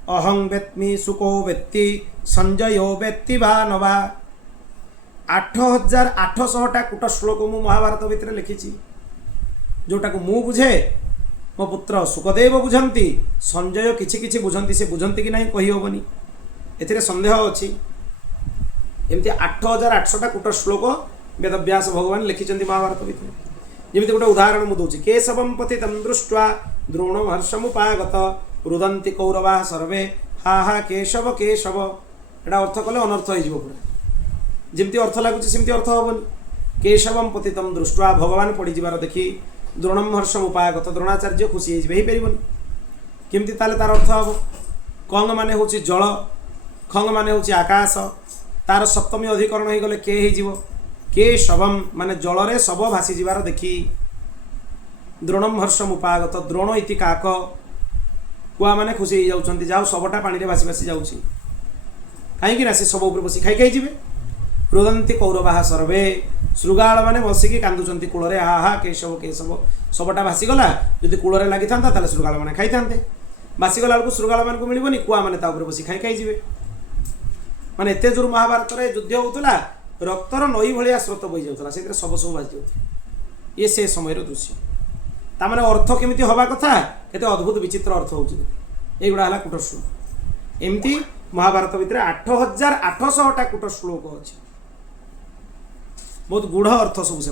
अहं वेत्मि सुको वेत्ति संजयो वेत्ति वा नवा। 8800टा कूट श्लोक मु महाभारत भितर लिखी, जोटा को मु बुझे, मो पुत्र सुखदेव बुझंती, संजय किछि किछि बुझंती, से बुझंती कि नहीं कही होबनी, एथिरे संदेह अछि। एमती 8800टा कूट श्लोक वेदव्यास भगवान लिखिं महाभारत भितर। जमी गोटे उदाहरण मुझे केशवम पतितं दृष्ट्वा द्रोणो हर्षमुपागत रुदंती कौरवा सर्वे हा हा केशव केशव। एटा अर्थ कले अनर्थ हो पूरा, जमती अर्थ लगुच सेमती अर्थ हेनी। केशवम पतितं दृष्ट्वा भगवान पड़ीजार देखी द्रोणम हर्षमुपागत द्रोणाचार्य खुशी हो पारन केमती, तार अर्थ हम कंग मान हूँ जल, खंग मान हूँ आकाश, तार सप्तमी अधिकरण हो गले के हो केशवम माने जलरे शब भासी जीवार देखी। द्रोणम हर्षम उपागत द्रोण इति काक, कुआ माने खुशी हो जाउछंती, जाओ शबटा पानी रे भासी भासी जाउछि, कहीं से शब उपर बसी खाई खाई जीवे। रुदंती कौरवा सर्वे, श्रृगाल माने बसिकी कांदुचंती कूଳରେ, हा हा केशव केशव। शबटा भासीगला, जदि कूଳରେ लगी था श्रृगाल मैंने खाई था, भासीगला बेलू श्रृगाल मान को मिलबनी, कुआ मैंने बसी खाई खाई जीवे। माने एते जोर महाभारत रे युद्ध होउतला, रक्तर नई भाया स्रोत बही जाऊला, से सब सब भाजी जाऊँ। ये से समय दृश्य तार अर्थ केमी हवा कथा, केते अद्भुत विचित्र अर्थ होगुड़ा है कूट श्लोक। एमती महाभारत भितर 8800टा कूट श्लोक अच्छे, बहुत गूढ़ अर्थ सब से।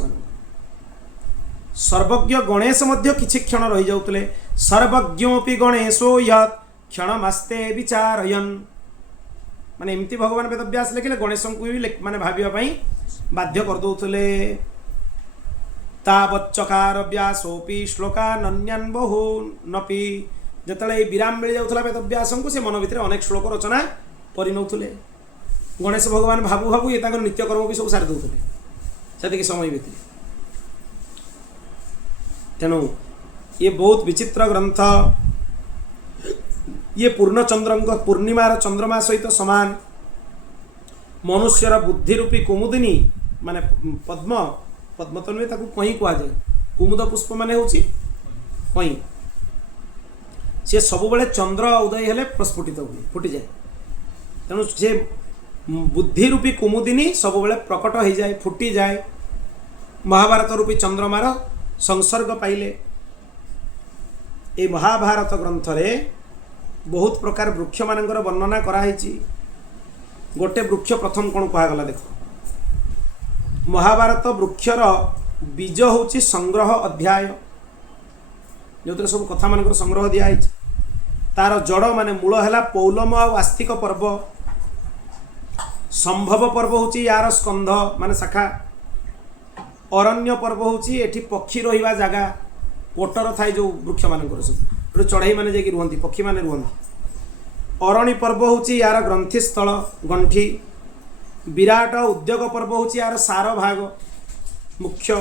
सर्वज्ञ गणेश मध्य किछि क्षण रही जाउतले, सर्वज्ञोपि गणेशो यत् क्षणमस्ते विचारयन्। माने एमती भगवान वेदव्यास लिखिले गणेश को भी माने भाविया बाध्य करदौले। तावच्चकार व्यासोपि श्लोकानन्यान् बहुनपि। जेतले विराम मिल जाउथला वेदव्यास को, से मन भितर अनेक श्लोक रचना परिनौथुले। गणेश भगवान भाबु भाबु ये तांकर नित्यकर्म भी सब सारी दौले से समय भितर। तेणु ये बहुत विचित्र ग्रंथ, ये पूर्णचंद्र पूर्णिमार चंद्रमा सहित समान। मनुष्यर बुद्धि रूपी कुमुदिनी माने पद्म, पद्म तो नुहे, कहीं कहुए, कुमुद पुष्प मान हूँ कहीं। सी सब बेले चंद्र उदय हेले प्रस्फुटित हुए, फुटी जाए। तेणु से बुद्धि रूपी कुमुदिनी सब बेले प्रकट हो जाए, फुटी जाए। महाभारत रूपी चंद्रमार संसर्ग पाइले। ये महाभारत ग्रंथ रे बहुत प्रकार वृक्ष मानकर वर्णना कराई। गोटे वृक्ष प्रथम कौन कहगला देख, महाभारत वृक्षर बीज हूँ संग्रह अध्याय, जो सब कथा मान संग्रह दिखाई। तार जड़ माने मूल है पौलम और आस्तिक पर्व। संभव पर्व हूँ यार स्कंध माने शाखा। अरण्य पर्व हूँ एठी पक्षी रहिबा जगह, कोटर थाए जो वृक्ष मान सब चढ़ई मैंने जाकि रुहती, पक्षी मैंने रुहती। अरणी पर्व हूँ यार ग्रंथिस्थल गंठी। विराट उद्योग पर्व हूँ यार सार भाग मुख्य।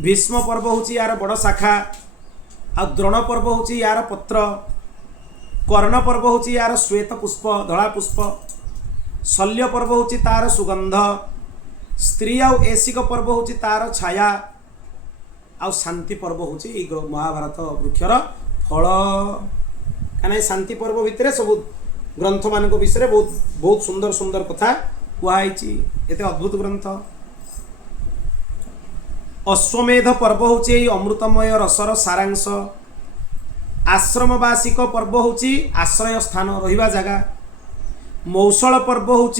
भीष्म पर्व हूँ यार बड़ शाखा। आ द्रोण पर्व हूँ यार पत्र। कर्ण पर्व हूँ यार श्वेत पुष्प धला पुष्प। शल्य पर्व हूँ तार सुगंध। स्त्री आउ ऐसिक पर्व हूँ तार छाया। आउ शांति पर्व हूँ महाभारत वृक्षर फल। कहीं शांति पर्व भितर सब ग्रंथ मान विषय बहुत बहुत सुंदर सुंदर कथा कहुई। एत अद्भुत ग्रंथ। अश्वमेध पर्व हूँ अमृतमय रसर सारांश। आश्रमवासिक पर्व हूँ आश्रय स्थान रहिबा जगह। मौसल पर्व हूँ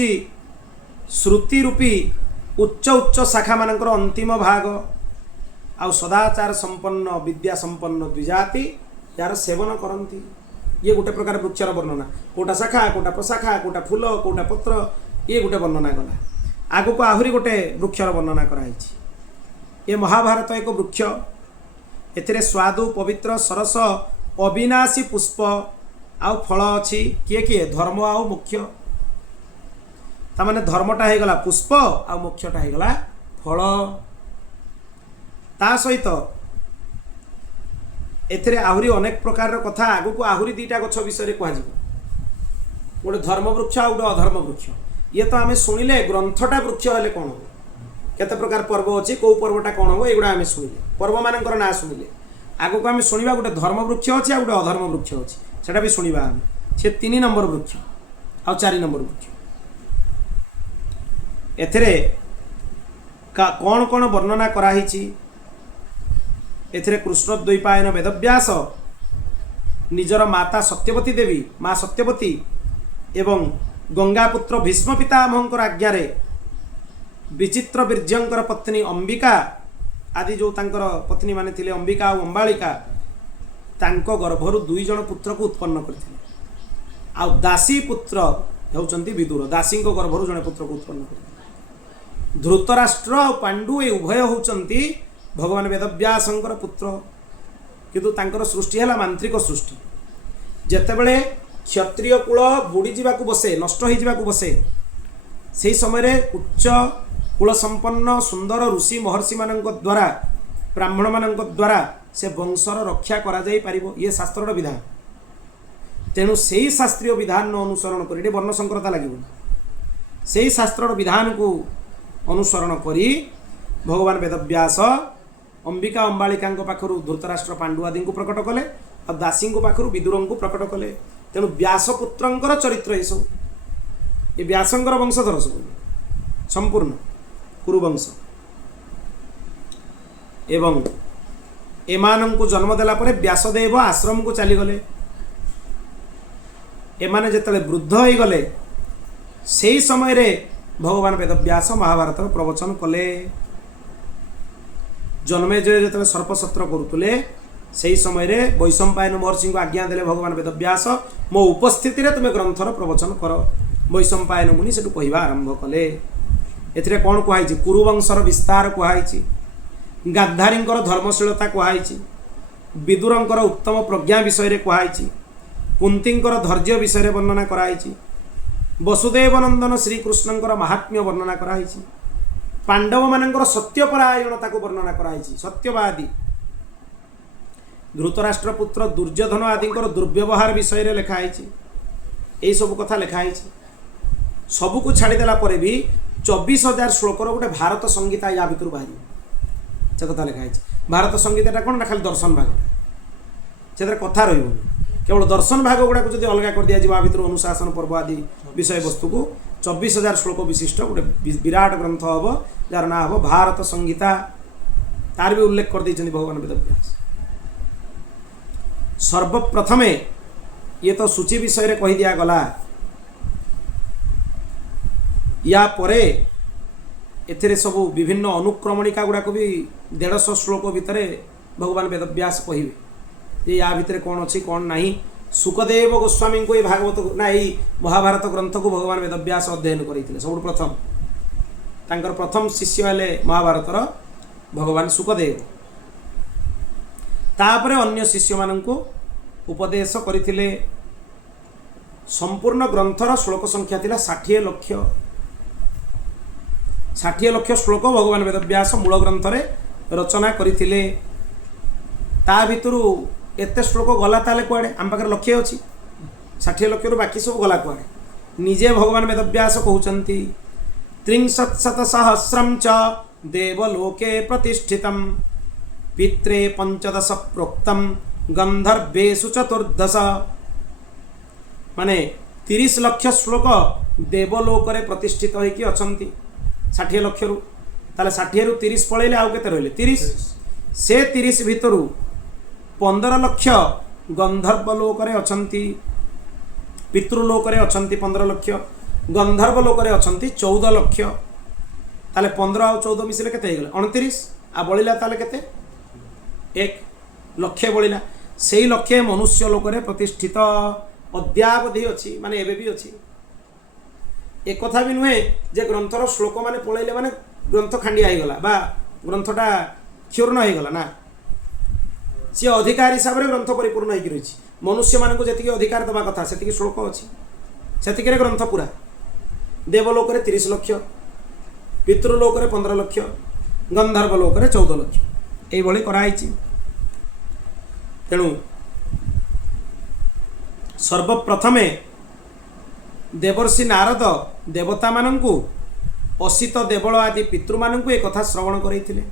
श्रुति रूपी उच्च उच्च शाखा मानकर अंतिम भाग। आउ सदाचार संपन्न विद्या संपन्न द्विजाति यार सेवन करती। ये गोटे प्रकार वृक्षर वर्णना। कोटा शाखा कोटा प्रशाखा कोटा फूल कोटा पत्र ये गोटे वर्णना गला। आग को आहरी गोटे वृक्षर वर्णना कराई। ये महाभारत एक वृक्ष। एथिरे स्वादु पवित्र सरस अविनाशी पुष्प आउ फल अच्छी। किए किए धर्म आउ मुख्य। तामाने धर्मटा हो गला पुष्प आ मुख्यटा हो गला फल। ता सहित एथिरे आहुरी अनेक प्रकार कथा आगु को आहुरी दीटा गछ विषय कह। गोटे धर्म वृक्ष आ गोटे अधर्म वृक्ष। ये तो आम शुणिले ग्रंथटा वृक्ष हेले कौन हो केते प्रकार पर्व अच्छी कौ पर्वटा कौन हो एगुड़ा आम शुणिले पर्व मानकर ना शुणिले। आगु को आम शुणा गोटे धर्म वृक्ष अच्छी आ गोटे अधर्म वृक्ष अच्छी सेटा भी शुणा आम। से 3 नंबर वृक्ष आ 4 नंबर वृक्ष। एथिरे कौन कौन वर्णना कराही। एथिरे कृष्ण द्वैपायन वेदव्यास निजर माता सत्यवती देवी माँ सत्यवती एवं गंगापुत्र भीष्म पितामहंकर आज्ञारे विचित्र बीर्यंकर पत्नी अंबिका आदि जो तांकर पत्नी माने थिले अंबिका और अंबालिका तांको गर्भरु 2 जण पुत्र को उत्पन्न करथिले। आ दासी पुत्र हेउचंती विदुर। दासी को गर्भरु जणे पुत्र को उत्पन्न करथिले। धृतराष्ट्र और पांडु ए उभय होउचंती भगवान वेदव्यासंकर पुत्र। किंतु तांकर सृष्टि है मांत्रिक सृष्टि। जेतेबेले क्षत्रिय कुल बुड़ी जावाक बसे नष्ट हो जावाक बसे से समय उच्च कुल संपन्न सुंदर ऋषि महर्षि मान द्वारा ब्राह्मण मान द्वारा से वंशर रक्षा करा जाई पारिबो। ये शास्त्र विधान। तेणु से ही शास्त्रीय विधान अनुसरण कर वर्ण संकरता लगे से ही शास्त्र विधान को अनुसरण करी भगवान वेदव्यास अंबिका अंबालिका पाखु धृतराष्ट्र पांडु आदि को प्रकट कले और दासी पाखु विदुर को प्रकट कले। तेणु व्यासपुत्र चरित्र ये सब ये व्यासंकर वंशधर सब संपूर्ण कुरुवंश। एवं एमान को जन्म देला परे व्यासदेव आश्रम को चलीगले। एमाने जेतले वृद्ध हो गले से ही समय रे भगवान वेदव्यास महाभारत प्रवचन कले। जन्मेजय जो सर्पसत्र करुले से ही समय रे वैशंपायन महर्षि को आज्ञा देले भगवान वेदव्यास मो उपस्थिति रे तुम्हें ग्रंथर प्रवचन कर। वैशंपायन मुनि से कहवा आरंभ कले। एथिरे कौन कहुई कुरुवंशर विस्तार कहुई। गांधारी धर्मशीलता कहुई। विदुरंकर उत्तम प्रज्ञा विषय रे कहुई। कुंतींकर धैर्य विषय वर्णना कराई। वसुदेव नंदन श्रीकृष्णंकर महात्म्य वर्णना कराई। पांडव मानकर सत्यपरायणता को वर्णना कराई। सत्यवादी धृतराष्ट्र पुत्र दुर्योधन आदि दुर्व्यवहार विषय रे लिखाई। यही सब कथा लिखाई। सबको छाड़देला भी 24,000 श्लोकर गोटे भारत संहिता या भितर बाहर से कथा लिखाई। भारत संहिता कौन ना खाली दर्शन भाग से कथा रही केवल दर्शन भाग गुड़ा को अलग कर दिया जा भितर अनुशासन पर्व आदि विषय वस्तु को 24,000 श्लोक विशिष्ट गोटे विराट ग्रंथ हम जार ना हम भारत संहिता। तार भी उल्लेख कर देते भगवान वेदव्यास। सर्वप्रथमे ये तो सूची विषय रे कही दिया गला। या परे एथिरे सबू विभिन्न अनुक्रमणिका गुड़ा को भी 150 श्लोक भितर भगवान वेदव्यास कहिबे या भितर कौन अच्छी कौन नहीं। सुखदेव गोस्वामी को ये भागवत ना यही महाभारत ग्रंथ को भगवान वेदव्यास अध्ययन करते सब प्रथम तांकर प्रथम शिष्य हेले महाभारतर भगवान सुखदेव। तापरे अन्य शिष्य माननकु उपदेश करथिले। संपूर्ण ग्रंथर श्लोक संख्या थिला 60 लक्ष 60 लक्ष श्लोक भगवान वेदव्यास मूल ग्रंथ रे रचना करथिले। ता भितरु एते श्लोक गला ताले कुआडे आम पाखरे लक्ष्य अछि 60 लक्ष रु बाकी सब गला कुआडे। निजे भगवान वेदव्यास कहउचंती 63 च देवलोके प्रतिष्ठितम पित्रे 15 प्रोक्तम गंधर्वेषु 14 माने 30 लक्ष श्लोक देवलोक रे प्रतिष्ठित होइकी अछंती 60 लक्ष रु ताले 60 रु 30 पळेले आउ केते रहले 30 से 30 भितरु 15 लक्ष गंधर्व लोक रे अछंती पितृलोक रे अछंती 15 लक्ष गंधर्व लोक रे अछंती 14 लक्ष ताले 15 और 14 मिसले केते हेगले 29 आ बळिला ताले केते 1 लक्ष बळिला सेही लक्ष्य मनुष्य लोक रे प्रतिष्ठित अद्यावधि अछि माने एबे भी अछि। एक कथा भी नुहे जे ग्रंथर श्लोक माने पळैले माने ग्रंथ खांडिया हेगला बा ग्रंथटा क्षुर्ण हेगला ना सी अधिकार हिसाब रे ग्रंथ परिपूर्ण हेकि रहिछि। मनुष्य मानक जतिके अधिकार दबा कथा सेतिके श्लोक अछि सेतिके ग्रंथ पूरा देवलोक रे 30 लक्ष पितृलोक रे 15 लक्ष गंधर्व लोक रे 14 लक्ष एई भଳି कराइछि। तेणु सर्वप्रथमे देवर्षि नारद देवता मानंकु असित देवल आदि पितृ मानंकु एक कथा श्रवण करैथिले।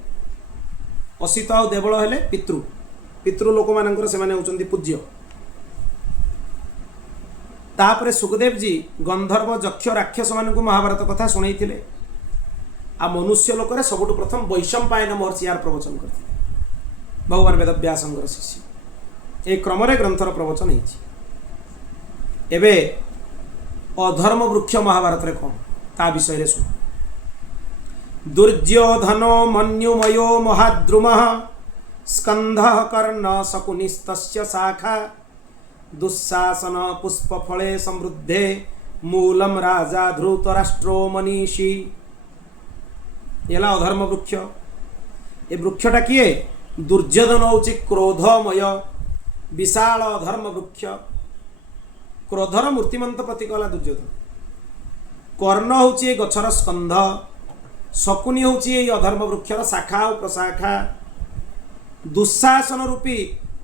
असित और देवल हेले पितृ लोक मानंकर से माने होचंती पूज्य। तापरे सुखदेव जी गंधर्व यक्ष राक्षस मानंकु महाभारत कथा सुनैथिले। आ मनुष्य लोक रे सबुठु प्रथम वैशंपायन महर्षि यार प्रवचन करथिले भगवान वेदव्यासंकर शिष्य। ए क्रम रे ग्रंथर प्रवचन हेछि। एबे अधर्म वृक्ष महाभारत रे कोन ता विषय रे सुन। दुर्योधनो मन्युमयो महाद्रुमः स्कंधः कर्ण शकुनिस्तस्य शाखा दुःशासन पुष्पफले समृद्धे मूलम राजा धृतराष्ट्रो मनीषी। एला अधर्म वृक्ष। ए वृक्षटा किए दुर्योधन होछि क्रोधमय विशाल अधर्म वृक्ष। क्रोधर मूर्तिमंत प्रतीक होला दुर्योधन। कर्ण होछि गछर स्कंध शकुनी होछि अधर्म वृक्षर शाखा और प्रशाखा। दुःशासन रूपी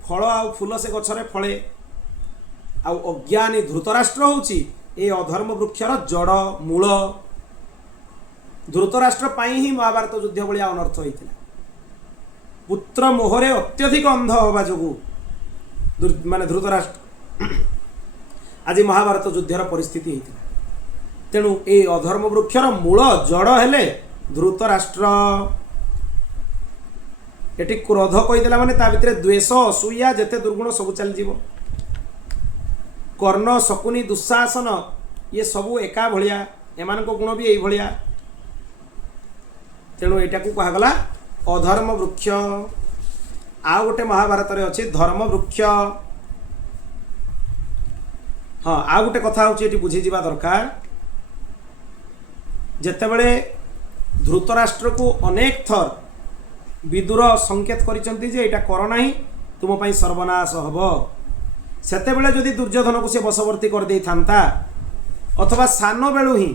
फल आउ फूल से गछरे फले। आउ अज्ञानी धृतराष्ट्र होछि ए अधर्म वृक्षर जड़ मूल। धृतराष्ट्र पाई ही महाभारत युद्ध भलिया अनर्थ होइतिला। पुत्र मोहरे अत्यधिक अंध होबा जोगु माने धृतराष्ट्र आज महाभारत युद्धर परिस्थिति होइतिला। तेणु ए अधर्म वृक्षर मूल जड़ हेले धृतराष्ट्र। एटी क्रोध कहीदेला माने ता भितरे द्वेष असूया जेते दुर्गुण सब चल जीवो। कर्ण शकुनी दुःशासन ये सबू एका भलिया एमान को गुण भी एई भलिया। तेणु एटा को कहा गला अधर्म वृक्ष। आ गोटे महाभारत रे अछि धर्म वृक्ष। हाँ आ गोटे कथा होछि एटी बुझी जिबा दरकार। जेतेबेले धृतराष्ट्र को अनेक थर विदुर संकेत करिसंती जे एटा कर नाही तुम पई सर्वनाश हबो। सेतेबेले जदि दुर्योधन को से बशवर्ती कर देई थांता अथवा सान बेलु ही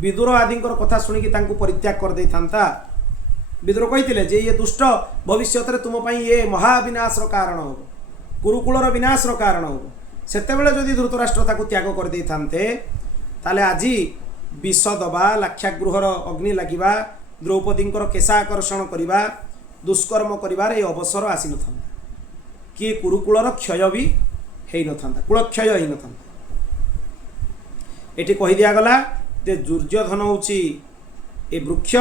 विदुर आदिंकर कथा सुनिकी तांको परित्याग कर देई थांता। विदुर कहिथिले जे ये दुष्ट भविष्यत रे तुम पई ये महाविनाशर कारण हबो कुरुकुलर विनाशर कारण हबो। सेतेबेले जदि धृतराष्ट्र ताको त्याग कर देई थांते ताले आजी विष दबा लाक्षागृहर अग्नि लागिबा द्रौपदींकर केशाकर्षण करिबा दुष्कर्म करिबार ए अवसर आसी नथांता कि कुरुकुलर क्षय भी हेई नथांता कुलक्षय हेई नथांता। एटी कहि दिया गला जे दुर्योधन होछि ए वृक्ष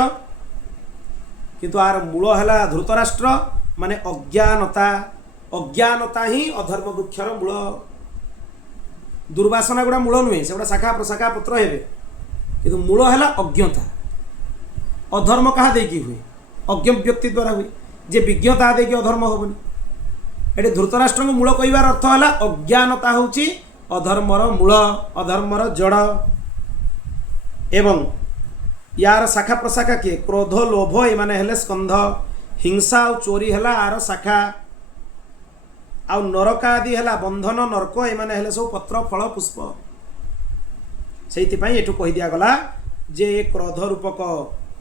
किंतु आर मूल हैला धृतराष्ट्र माने अज्ञानता। अज्ञानता ही अधर्म वृक्षर मूल। दुर्वासना गुड़ा मूल नुहे से शाखा प्रशाखा पत्र हेबे किंतु मूल हैला अज्ञता। अधर्म कहा देकी हुए अज्ञ व्यक्ति द्वारा हुए जे विज्ञता देकी अधर्म होबनी। एटे धृतराष्ट्र को मूल कहिबार अर्थ हैला अज्ञानता होछि अधर्मर मूल अधर्मर जड़। एवं यार शाखा प्रशाखा किए क्रोध लोभ ए माने हेले स्कंध हिंसा और चोरी हैला आर शाखा। आउ नरका आदि है बंधन नरक एमाने हेले सब पत्र फल पुष्प से एठू कही दिया गला जे क्रोध रूपक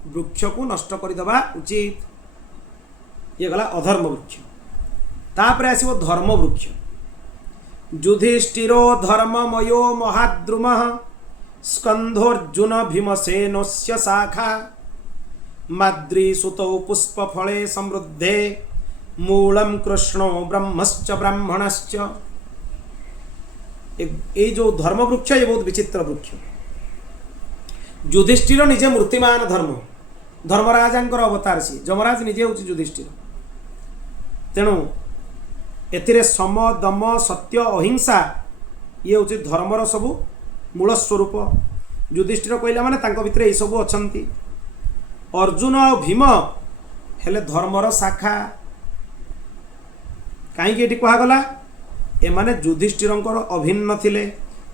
वृक्ष को नष्ट करदेवा उचित। ये गला अधर्म वृक्ष। तापर आसो धर्म वृक्ष। युधिष्ठिरो धर्ममयो महाद्रुम स्कंधोर्जुन भीमसेनस्य शाखा माद्रीसुतौ पुष्पफले समृद्धे मूलम कृष्णो ब्रह्मश्च ब्राह्मणश्च। ये जो धर्म वृक्ष ये बहुत विचित्र वृक्ष। युधिष्ठिर निजे मूर्तिमान धर्म धर्मराजांकर अवतार सी जमराज निजे हूँ युधिष्ठिर। तेणु एथिरे सम दम सत्य अहिंसा ये हूँ धर्मर सबू मूल स्वरूप। युधिष्ठिर कहला माने तांको भितरे ये सबू अछंती। अर्जुन और भीम हेले धर्मर शाखा। कहीं कहगला एमाने युधिष्ठिरंकर अभिन्न थिले।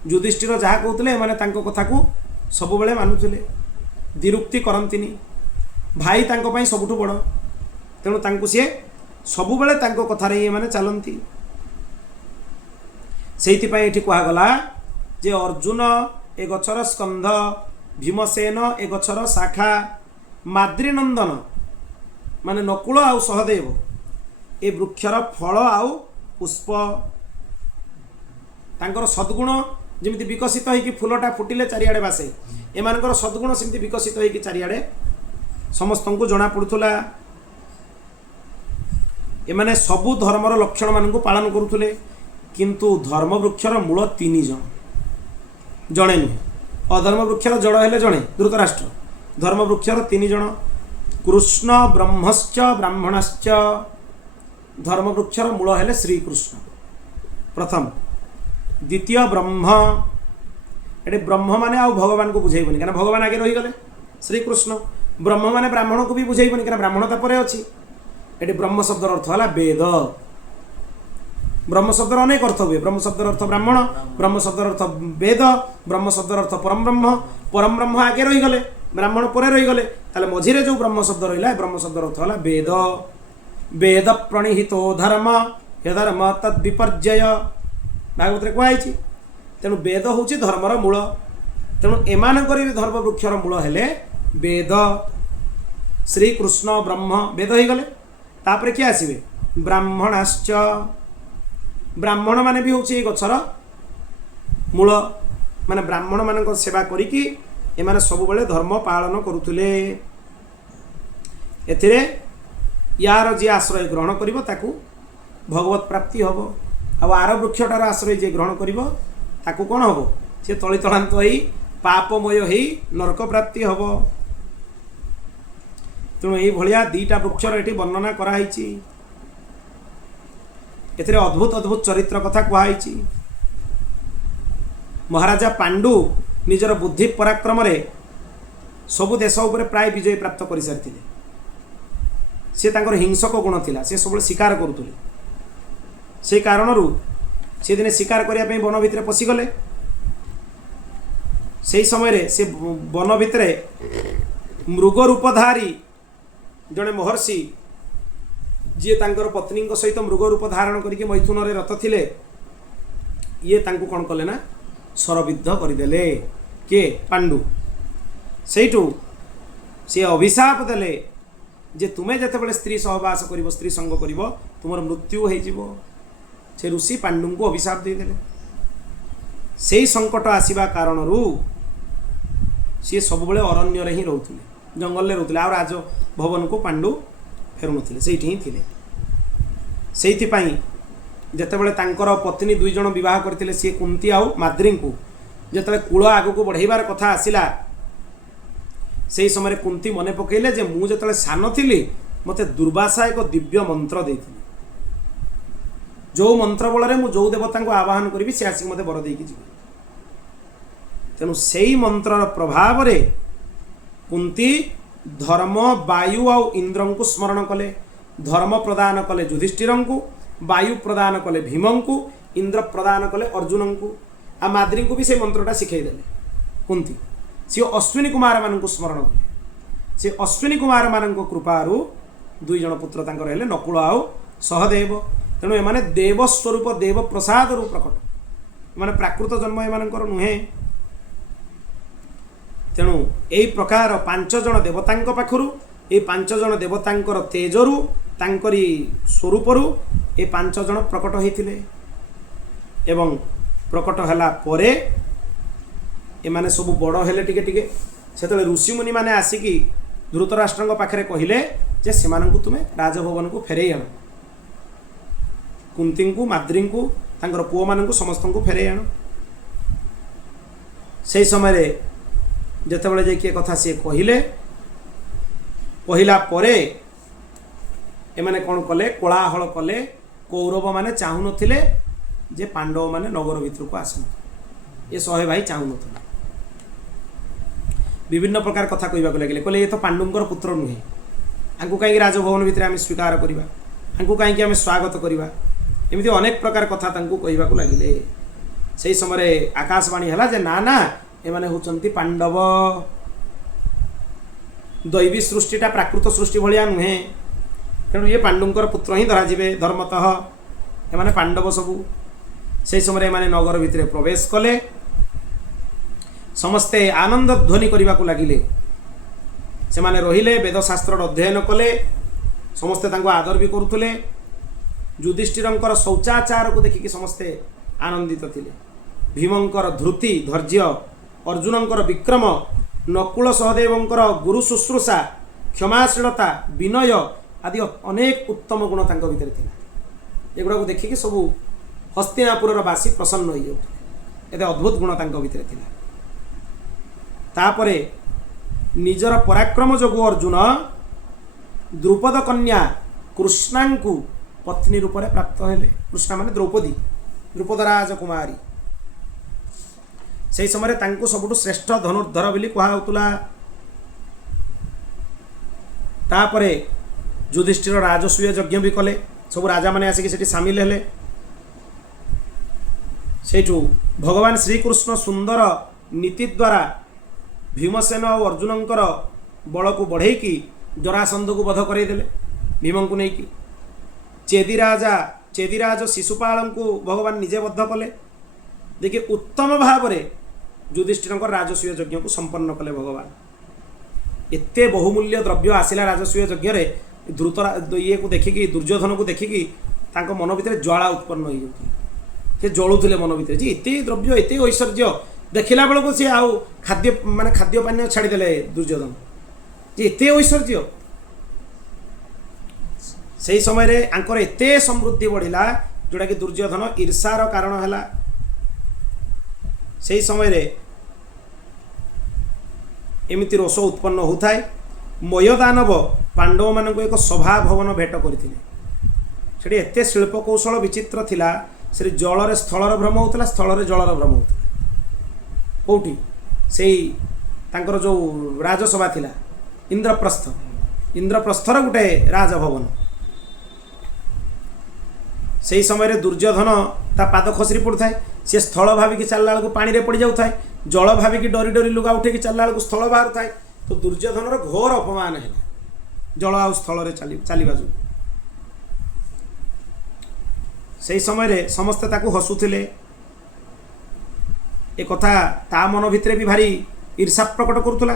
युधिष्ठिर जहाँ कहते एमाने तांको कथा को सबु बेले मानुथिले, दिरुक्ति करंतिनी। भाई तांको पई सबुठु बड़, तेणु तांको सी सबु बेले तांको कथारे ये माने चलंती। सेइथि पई एठी कहगला जे अर्जुन ए गछर स्कंध, भीमसेन ए गछर शाखा, माद्रीनंदन माने नकुल आउ सहदेव ए वृक्षर फल आउ पुष्प। तांकर सद्गुण जमिति विकसित होइकि फूलटा फुटिले चारिआडे बासे, एमानकर सद्गुण सेमति विकसित होइकि चारिआडे समस्तंकु जना पड़ुथुला। एमाने सबु धर्मर लक्षण मानकु पालन करुथुले, किंतु धर्म वृक्षर मूल 3 जण, जणे नुहे। अधर्म वृक्षर जड़ हेले जणे धृतराष्ट्र, धर्म वृक्षर 3 जण कृष्ण ब्रह्मश्च ब्राह्मणश्च। धर्म वृक्षर मूल हेले श्रीकृष्ण प्रथम, द्वितीय ब्रह्म। ये ब्रह्म माने आ भगवान को बुझेबनी क्या भगवान आगे रही गले श्रीकृष्ण। ब्रह्म माने ब्राह्मण को भी बुझेबनी क्या ब्राह्मणता पर अच्छी। ये ब्रह्म शब्दर अर्थ है वेद। ब्रह्म शब्दर अनेक अर्थ हुए। ब्रह्म शब्दर अर्थ ब्राह्मण, ब्रह्म शब्दर अर्थ वेद, ब्रह्म शब्दर अर्थ परम ब्रह्म। परम ब्रह्म आगे रही गले, ब्राह्मण पर रही गले, ताले मझिरे जो ब्रह्म शब्द रहा ब्रह्म शब्दर अर्थ है वेद। वेद प्रणिहितो धर्म यधर्म तद विपर्जय भागवत कहुई। तेणु वेद हूँ धर्मर मूल। तेणु एमानकर भी धर्म वृक्षर मूल हेले वेद। श्रीकृष्ण ब्रह्म वेद हो गले। तापर किए आसवे ब्राह्मणाश्च। ब्राह्मण माने भी हूँ गछर मूल, माने ब्राह्मण मान सेवा करिकी एमाने सब बेले धर्म पालन करुथुले। एथिरे यार जी आश्रय ग्रहण करिवो ताकू भगवत प्राप्ति हबो। आ आर वृक्षटार आश्रय जे ग्रहण करिवो ताकू कोन हबो, से तली तलांत होई पापमय होई नरक प्राप्ति हबो। तेणु यही भलिया 2टा वृक्षर एठी वर्णना कराइछि। एथिरे अद्भुत अद्भुत चरित्र कथा कहैछि। महाराजा पांडु निजर बुद्धि पराक्रम रे सबु देश उपरे प्राय विजय प्राप्त कर सारिथिले। से तांकर हिंसक गुण थिला, से सब शिकार करुथुले। से कारणरू से दिने शिकार करिया पे वन भितर पशिगले। से समय रे से वन भितर मृग रूपधारी जड़े महर्षि जी तांकर पत्नी सहित मृग रूप धारण करके मैथुन रे रत थिले, ये तांको कौन कले ना शरबिद्ध करदेले। के पांडु सेठू से अभिशाप देले जे तुम्हें जिते बड़े स्त्री सहवास कर स्त्री संग कर तुम मृत्यु हो। से ऋषि पांडु को अभिशाप देदेले। से संकट आसवा कारण सी सब बड़े अरण्य ही रोते, जंगल में रोते। आ राज भवन को पांडु फेरु नथिले, सेठी ही थिले। सेइथिपाई जेतेबेले तांकर पत्नी 2 जण विवाह करथिले, सी कुंती आउ माद्री को जेतेबेले कूल आगु बढ़ाइबार कथा आसिला, से समय कुंती मने पकेले जे मु जेतेबेले सान थिली मते दुर्वासा एक दिव्य मंत्र देथिले। जो मंत्र बल मु जो देवता को आवाहन करी से आसिक मते वर देकी जीवे। तेणु से मंत्र प्रभाव रे कुंती धर्म वायु आउ इंद्र को स्मरण कले। धर्म प्रदान कले युधिष्ठिर को, वायु प्रदान कले भीम को, इंद्र प्रदान कले अर्जुन को। आ माद्री को भी से मंत्रटा शिखाईदेले कुंती। सी अश्विनी कुमार मान को स्मरण कले। से अश्विनी कुमार मान कृपारू 2 जण पुत्र तांकर हेले नकुल आउ सहदेव। तेणु एमाने देव स्वरूप देव प्रसाद रु प्रकट, एमाने प्राकृत जन्म एमानकर नुहे। तेणु यही प्रकार 5 जन देवतांक पाखरु ए 5 जन देवतांकर तेजरु तांकरी स्वरूपरु ए 5 जन प्रकट होइथिले। एवं प्रकट हला परे एमाने सब बड़ हेले टिके टिके सेतले ऋषिमुनि माने आसिकी धृतराष्ट्रଙ୍କ पाखरे कहिले जे सेमानंकु तुमे राजभवन को फेरै आण, कुंतींकु माद्रींकु तांकर पुओ मानंकु समस्तंकु फेरै आण। सेही समय जेतेबेले जे कि कथा से कहिले कहला परे एमाने कोन कले कोलाहल कले। कौरव माने चाहू नथिले जे पांडव माने नगर भितर को आसन, ये 100 भाई चाहू नथिले। विभिन्न प्रकार कथा कहवा लगे कहले ये तो पांडुंकर पुत्र नुहे, आंकु कहीं राजभवन भितर आम स्वीकार करवा, आंकु कहीं आम स्वागत करवा, एमती अनेक प्रकार कथा कहवा लगे। से समय आकाशवाणी है जे ना ना एमाने होचंती पांडव, दैवी सृष्टिटा प्राकृत सृष्टि भलिया नुहे, तेणु ये पांडुंकर पुत्र ही धराजिबे धर्मतः, एमाने पांडव सबू। से समय एमाने नगर भितर प्रवेश कले, समस्ते आनंद ध्वनि करने को लगिले। से माने रहिले वेदशास्त्र अध्ययन कले, समस्ते तांको आदर भी करुले। युधिष्ठिरंकर शौचाचार को देखिकी समस्ते आनंदित थिले। भीमंकर धृति धैर्य, अर्जुनंकर विक्रम, नकुल सहदेवंकर गुरु शुश्रूषा, क्षमाशीलता, विनय आदि अनेक उत्तम गुण तांको भितर थिला। एगुड़ा को देखिकी सबू हस्तिनापुर बासी प्रसन्न हो जाउथे, एते अद्भुत गुण तांको भितर थिला। तापरे निजर पराक्रम जोगु अर्जुन द्रुपद कन्या कृष्णा को पत्नी रूप में प्राप्त हेले। कृष्णा माने द्रौपदी, द्रुपद राजकुमारी। से समय तांको सबुठु श्रेष्ठ धनुर्धर बोली कहुला। तापरे युधिष्ठिर राजसूय यज्ञ भी कले, सब राजा माने आसिक सेठी सामिल हेले। सेठू भगवान श्रीकृष्ण सुंदर नीति द्वारा भीमसेन और अर्जुनंकर बल को बढ़ेकी जरासंध को वध करदेले भीम को लेकिन। चेदिराज शिशुपाल को भगवान निजे वध कले। देखिए उत्तम भाव में युधिष्ठिर राजसूय यज्ञ को संपन्न कले भगवान। एते बहुमूल्य द्रव्य आसिला राजसूय यज्ञ द्रुत ये को देखिकी दुर्योधन को देखिकी तांको मन भितर ज्वाला उत्पन्न हो जाती, से जलुले मन भितर जी एते द्रव्य एते ऐश्वर्य देखला बेलू सी आउ खाद्य माने खाद्य पानीय छाड़देले दुर्योधन जी एते ऐश्वर्य। से समय रे आंकर एते समृद्धि बढ़िला जोटा कि दुर्योधन ईर्षार कारण हैला। से समय रे एमिति रोष उत्पन्न होता है। मयदानव पांडव मानक एक सभा भवन भेट करते एते शिल्प कौशल विचित्र थिला। से जल रे स्थलर भ्रम होता, स्थल रे जलर भ्रम होता। कौटी से तांकर जो राजसभा थिला इंद्रप्रस्थर गोटे राजभवन। से समय रे दुर्योधन ता पाद खसरी पड़ता है। सी स्थल भाविकी चलला बेलू पानी रे पड़ जाए, जल भाविकी डरी डरी लुगा उठे चलला बेलू स्थल बाहर थाए। तो दुर्योधन घोर अपमान है जल आ स्थल चलवा जो। से समय रे समस्ते ताकू हसुथिले। एक कथा ता मन भितर भी भारी ईर्षा प्रकट करुला।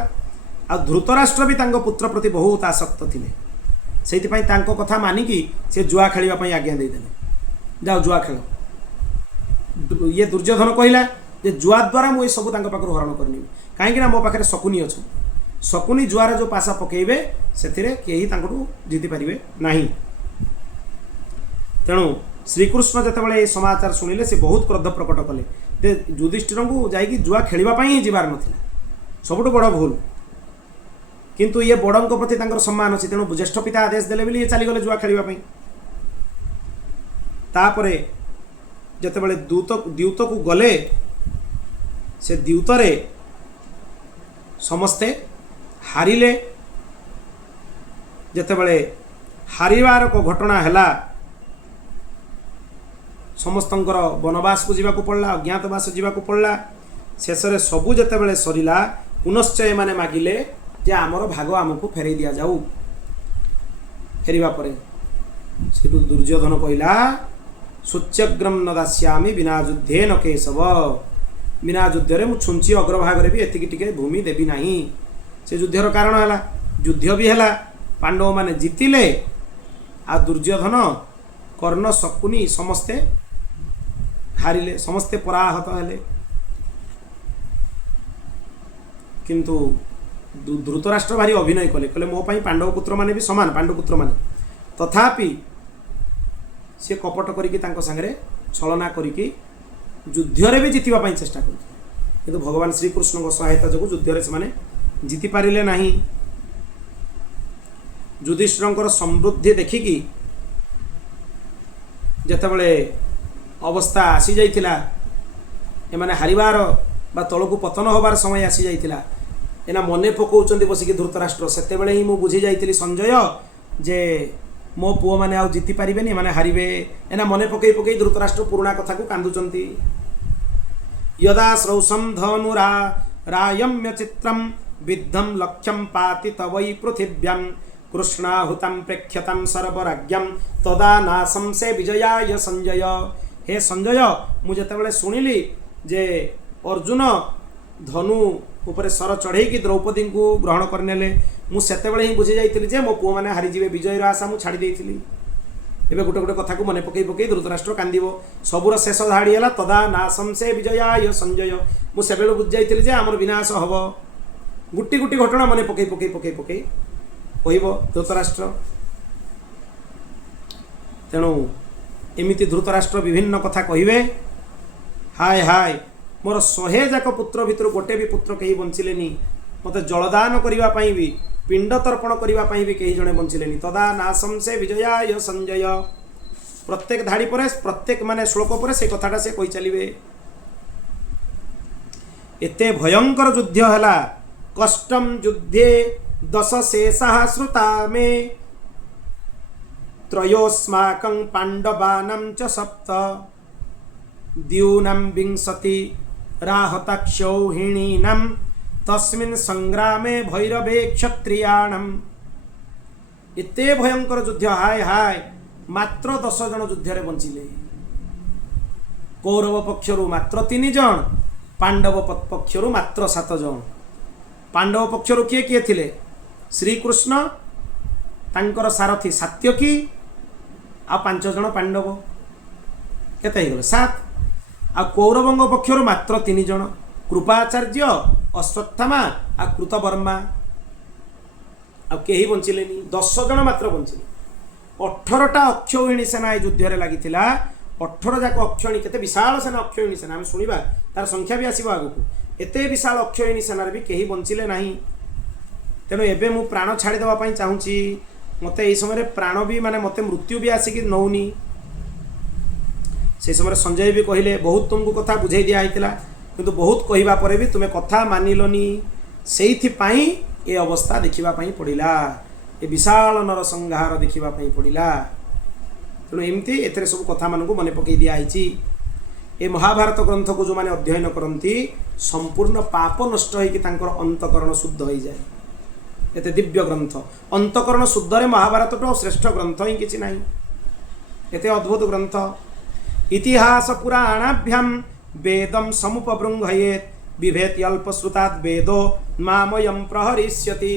आ धृतराष्ट्र भी तांको पुत्र प्रति बहुत आसक्त थिले। सेइथिपई तांको कथा मानिकी से जुआ खेलिबा पई आज्ञा देदेले, जाओ जुआ खेल। ये दुर्योधन कहला जे जुआ द्वारा मुझे सब पाखर हरण करनी, कहीं मो पाखे शकुनी अच्छे। शकुनी जुआर जो पासा पकेबे से जीति पारे ना। तेणु श्रीकृष्ण जितेबाला समाचार शुणिले से बहुत क्रोध प्रकट कले। युधिष्ठिर को जाकि जुआ खेलवाई ही जीवार नाला, सबुठ बड़ भूल। किंतु ये बड़ प्रति सम्मान अच्छी, तेणु ज्येष्ठ पिता आदेश देले बोली ये चलीगले जुआ खेलवाई। तापरे जितेबाला द्यूत को गले, से द्यूतरे समस्ते हारिले। जितेबाला हारिवार को घटना हैला, समस्तंकर वनवास को जीवा पड़ला, अज्ञातवास जीवा पड़ला। शेष में सबू जितेबाला सरीला, पुनश्च एमाने मागिले जे आमर भाग आमको फेरई दि जाऊ। फेरिबा परे से दुर्योधन कहला सूच्यग्रम न दास्यामि बिना युद्धे न केशव, बिना युद्ध रे मु छुंची अग्रभाग रे भी एतिकी टिके भूमि देवी नाही। से युद्धर कारण है, युद्ध भी है, पांडव माने जीतिले, आ दुर्योधन कर्ण शकुनी समस्ते हारिले, समस्ते पराहत हेले। किंतु धृतराष्ट्र भारी अभिनय कले, कहले मो पाई पांडव पुत्र माने भी समान, पांडव पुत्र माने, तथापि से कपट करिकी तांको संगे छलना करिकी युद्ध रे भी जीतिबा पाई चेष्टा करथि, किंतु भगवान श्री कृष्ण को सहायता जगु युद्ध रे से माने जीति पारिले नाही। युधिष्ठिरंकर समृद्धि देखिकी जेतेबेले अवस्था आसी जाइथिला, एमाने हारिबार बा तळकु पतन होबार समय आसी जाइथिला, एना मने पकाउचंदी बसिकी धृतराष्ट्र। सेतेबेले ही मु बुझी जाइथिली संजय जे मो पुओ माने आउ जीति पारिबेनी, माने हारिबे। एना मने पकई पकई धृतराष्ट्र पुराणा कथा को कांदुचंती। यदा श्रौषम धनुरा रायम्य चित्रम विद्धम लक्ष्यम पाति तवै पृथिव्यां कृष्णाहुतं प्रेक्ष्यतं सर्वराज्ञम तदा नासं से विजयाय संजय। हे संजय, मु जेतेबेले सुनिली जे अर्जुन धनु ऊपर सर चढ़ेकी द्रौपदी को ग्रहण करनेले, मु सेतेबेले ही बुझी जाइतिली जे मो पुओ माने हारि जिवे, विजयर आशा मु छाड़ी देइतिली। एबे गोटे गोटे कथा को मने पकई पकई धृतराष्ट्र कांदिबो। सबुर शेष धाड़ी हैला तदा नासं से विजयाय संजय। मु सेबेले बुझी जाइतिली जे हमर विनाश हबो। गुटी गुटी घटना मने पकई पकई पकई पकई कहब धृतराष्ट्र। तेणु एमिति धृतराष्ट्र विभिन्न कथा कहिबे। हाय हाय, मोर 100 जाक पुत्र भितर गोटे भी पुत्र कहीं बंचिलेनी, मते जलदान करिवा पई भी, पिंड तर्पण करिवा पई भी कहीं जणे बंचिलेनी। तदा नासं से विजयाय संजय। प्रत्येक धाड़ी पर, प्रत्येक माने श्लोक पर से कथाटा से कहि चलिबे। एते भयंकर युद्ध हला, कष्टम युद्धे 10 शेषः श्रुता मे, त्रयोस्माकं पांडवानां च 7, द्यूनं 20 राहतक्षौहिणीनां, तस्मिन् संग्रामे भैरवे क्षत्रियाणाम्। एते भयंकर युद्ध, हाय हाय, मात्र 10 जन युद्ध रे बंचिले। कौरव पक्षरु मात्र 3 जन, पांडव पक्षरु मात्र 7 जन। पांडव पक्षरु किए किए थिले? श्रीकृष्ण, तांकर सारथी सात्यकी, आ 5 जन पांडव, केते हे गले? 7। आ कौरवंग पक्षरु मात्र 3 जन, कृपाचार्य, अश्वत्थामा, आ कृतवर्मा। आ केही बंचिलेनी, 10 जन मात्र बंचिले। 18टा अक्षौहिणी सेना ए युद्ध रे लागिथिला। 18 जाक अक्षौहिणी, केते विशाल सेना अक्षौहिणी सेना, हम सुनिबा तार संख्या भी आसीबा आगु। एते विशाल अक्षौहिणी सेना रे भी केही बंचिले नाही। तेणु एबे मु प्राण छाड़ी देवा पई चाहूची। मते एई समय प्राण भी माने मते मृत्यु भी आसिकी नौनी। से समय संजय भी कहले बहुत तुमको कथा बुझाई दिया होता, किंतु बहुत कहवा पर भी तुम्हें कथा मानिलनी, से ए अवस्था देखा पड़ा, ए विशाल नर संहार देखा पड़ा। तेणु एमती ए सब कथा मानू मन पकई दिखाई। ए महाभारत ग्रंथ को जो मैंने अध्ययन करती संपूर्ण पाप नष्ट होकर अंतकरण शुद्ध हो जाए। एते दिव्य ग्रंथ, अंतकरण शुद्ध रे महाभारत तो श्रेष्ठ ग्रंथ ही किसी ना। एते अद्भुत ग्रंथ। इतिहास पुराणाभ्याम वेदम समुपबृंहयेत बिभेति अल्पश्रुतात् वेदो मामयम प्रहरिष्यति।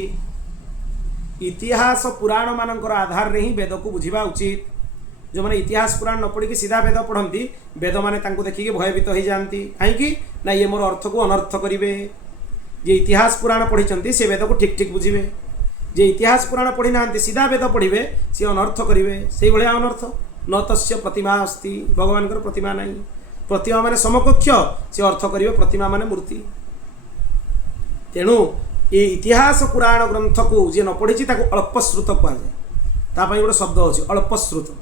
इतिहास पुराण मानकर आधार रे ही वेद को बुझिबा उचित। जो मैंने इतिहास पुराण न पढ़ी सीधा वेद पढ़ती, वेद माने तांको देखिके भयभीत हो जाती। कहीं ना ये मोर अर्थ को अनर्थ करेंगे। जे इतिहास पुराण पढ़ी से वेद को ठीक ठीक बुझे। जे इतिहास पुराण पढ़ी ना सीधा वेद पढ़े सी अनर्थ करेंगे। से भाया अनर्थ। न तस्य प्रतिमा अस्ति, भगवान प्रतिमा नहीं। प्रतिमा माने समकक्ष, से अर्थ करेंगे प्रतिमा माने मूर्ति। तेणु ये इतिहास पुराण ग्रंथ को जी न पढ़ी अल्पश्रुत कहुए। तापाई गोटे शब्द अच्छे अल्पश्रुत।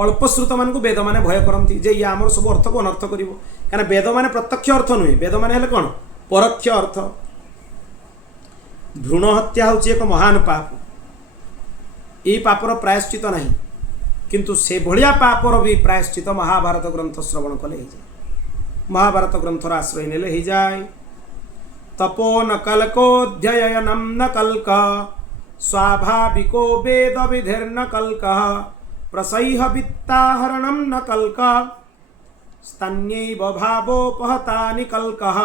अल्पश्रुत मान को वेद माने भय करती जे ये आमर सब अर्थ को अनर्थ कर। क्या वेद माने प्रत्यक्ष अर्थ नुहे, वेद माने हेले कौन? परोक्ष अर्थ। भ्रूण हत्या हूँ एक महान पाप। ये पापर प्रायश्चित नहीं, किंतु से भलिया पापर भी प्रायश्चित महाभारत ग्रंथ श्रवण कले। महाभारत ग्रंथर आश्रय नेले हो जाए। तपो न कल्कोऽध्ययनम न कल्क, स्वाभाविको वेद विधिर्न कल्क, प्रसैह वित्ताहरणं न कल्क स्तन्यैव भावोपहतानि कल्कः।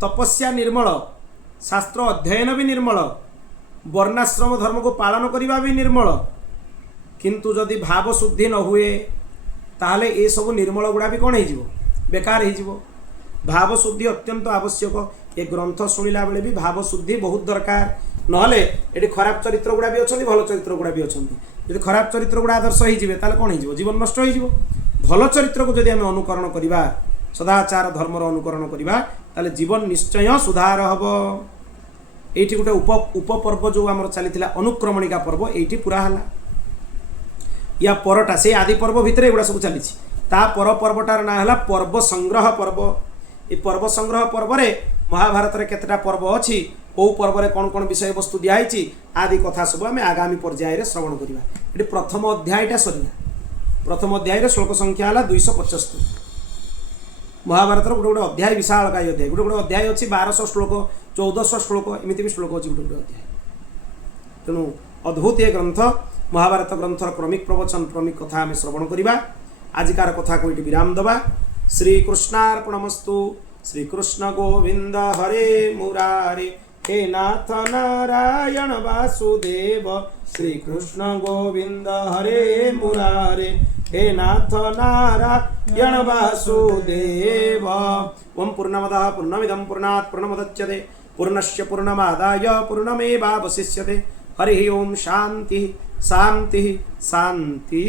तपस्या निर्मल, शास्त्र अध्ययन भी निर्मल, वर्णाश्रम धर्म को पालन करने भी निर्मल, किंतु जदि भाव शुद्धि न हुए ताहले ये सब निर्मल गुड़ा भी कौन हो बेकार हो। भाव शुद्धि अत्यंत आवश्यक। ये ग्रंथ शुणिला बेले भी भाव शुद्धि बहुत दरकार, नहले ये खराब चरित्र गुड़ा भी अच्छा, भल चरित्र गुड़ा भी अच्छा। यदि खराब चरित्र गुड़ा आदर्श हो कौन हो जीवन नष्ट हो। भल चरित्र को जदि आम अनुकरण करवा, सदाचार धर्मर अनुकरण करवा, ताले जीवन निश्चय सुधार हम। ये गोटे उपपर्व जो आम चली अनुक्रमणिका पर्व ये पूरा है। या परटा से आदि पर्व भितर एगुड़ा सब चली पर पर्वटार ना है पर्व संग्रह पर्व। ये पर्व संग्रह पर्व रे महाभारत रे केतटा पर्व अच्छी, कौ पर्व रे कौन कौन विषय वस्तु दिखाई आदि कथा सब आम आगामी पर्यायर श्रवण करवा। ये प्रथम अध्यायटा सरला। प्रथम अध्याय श्लोक संख्या है 275। महाभारत गोटे गोटे अध्याय विशाल काय अध्याय, गोटे गोटे अध्याय अच्छी 1200 श्लोक 1400 श्लोक एमती भी श्लोक अच्छी गोटे गोटे अध्याय। तेणु अद्भुत ये ग्रंथ महाभारत ग्रंथर क्रमिक प्रवचन क्रमिक कथा आम श्रवण करवा। आजिकार कथा को ये विराम दबा। श्रीकृष्णार्पणमस्तु। श्रीकृष्ण गोविंद हरे मुरारे, हे नाथ नारायण वासुदेव। श्रीकृष्ण गोविंद हरे मुरारे, हे नाथ नारायण वासुदेव। ओम पूर्णमदः पूर्णमिदं पूर्णात् पूर्णमुदच्यते पूर्णस्य पूर्णमादाय पूर्णमेवावशिष्यते। हरि ओम शांति शांति शांति।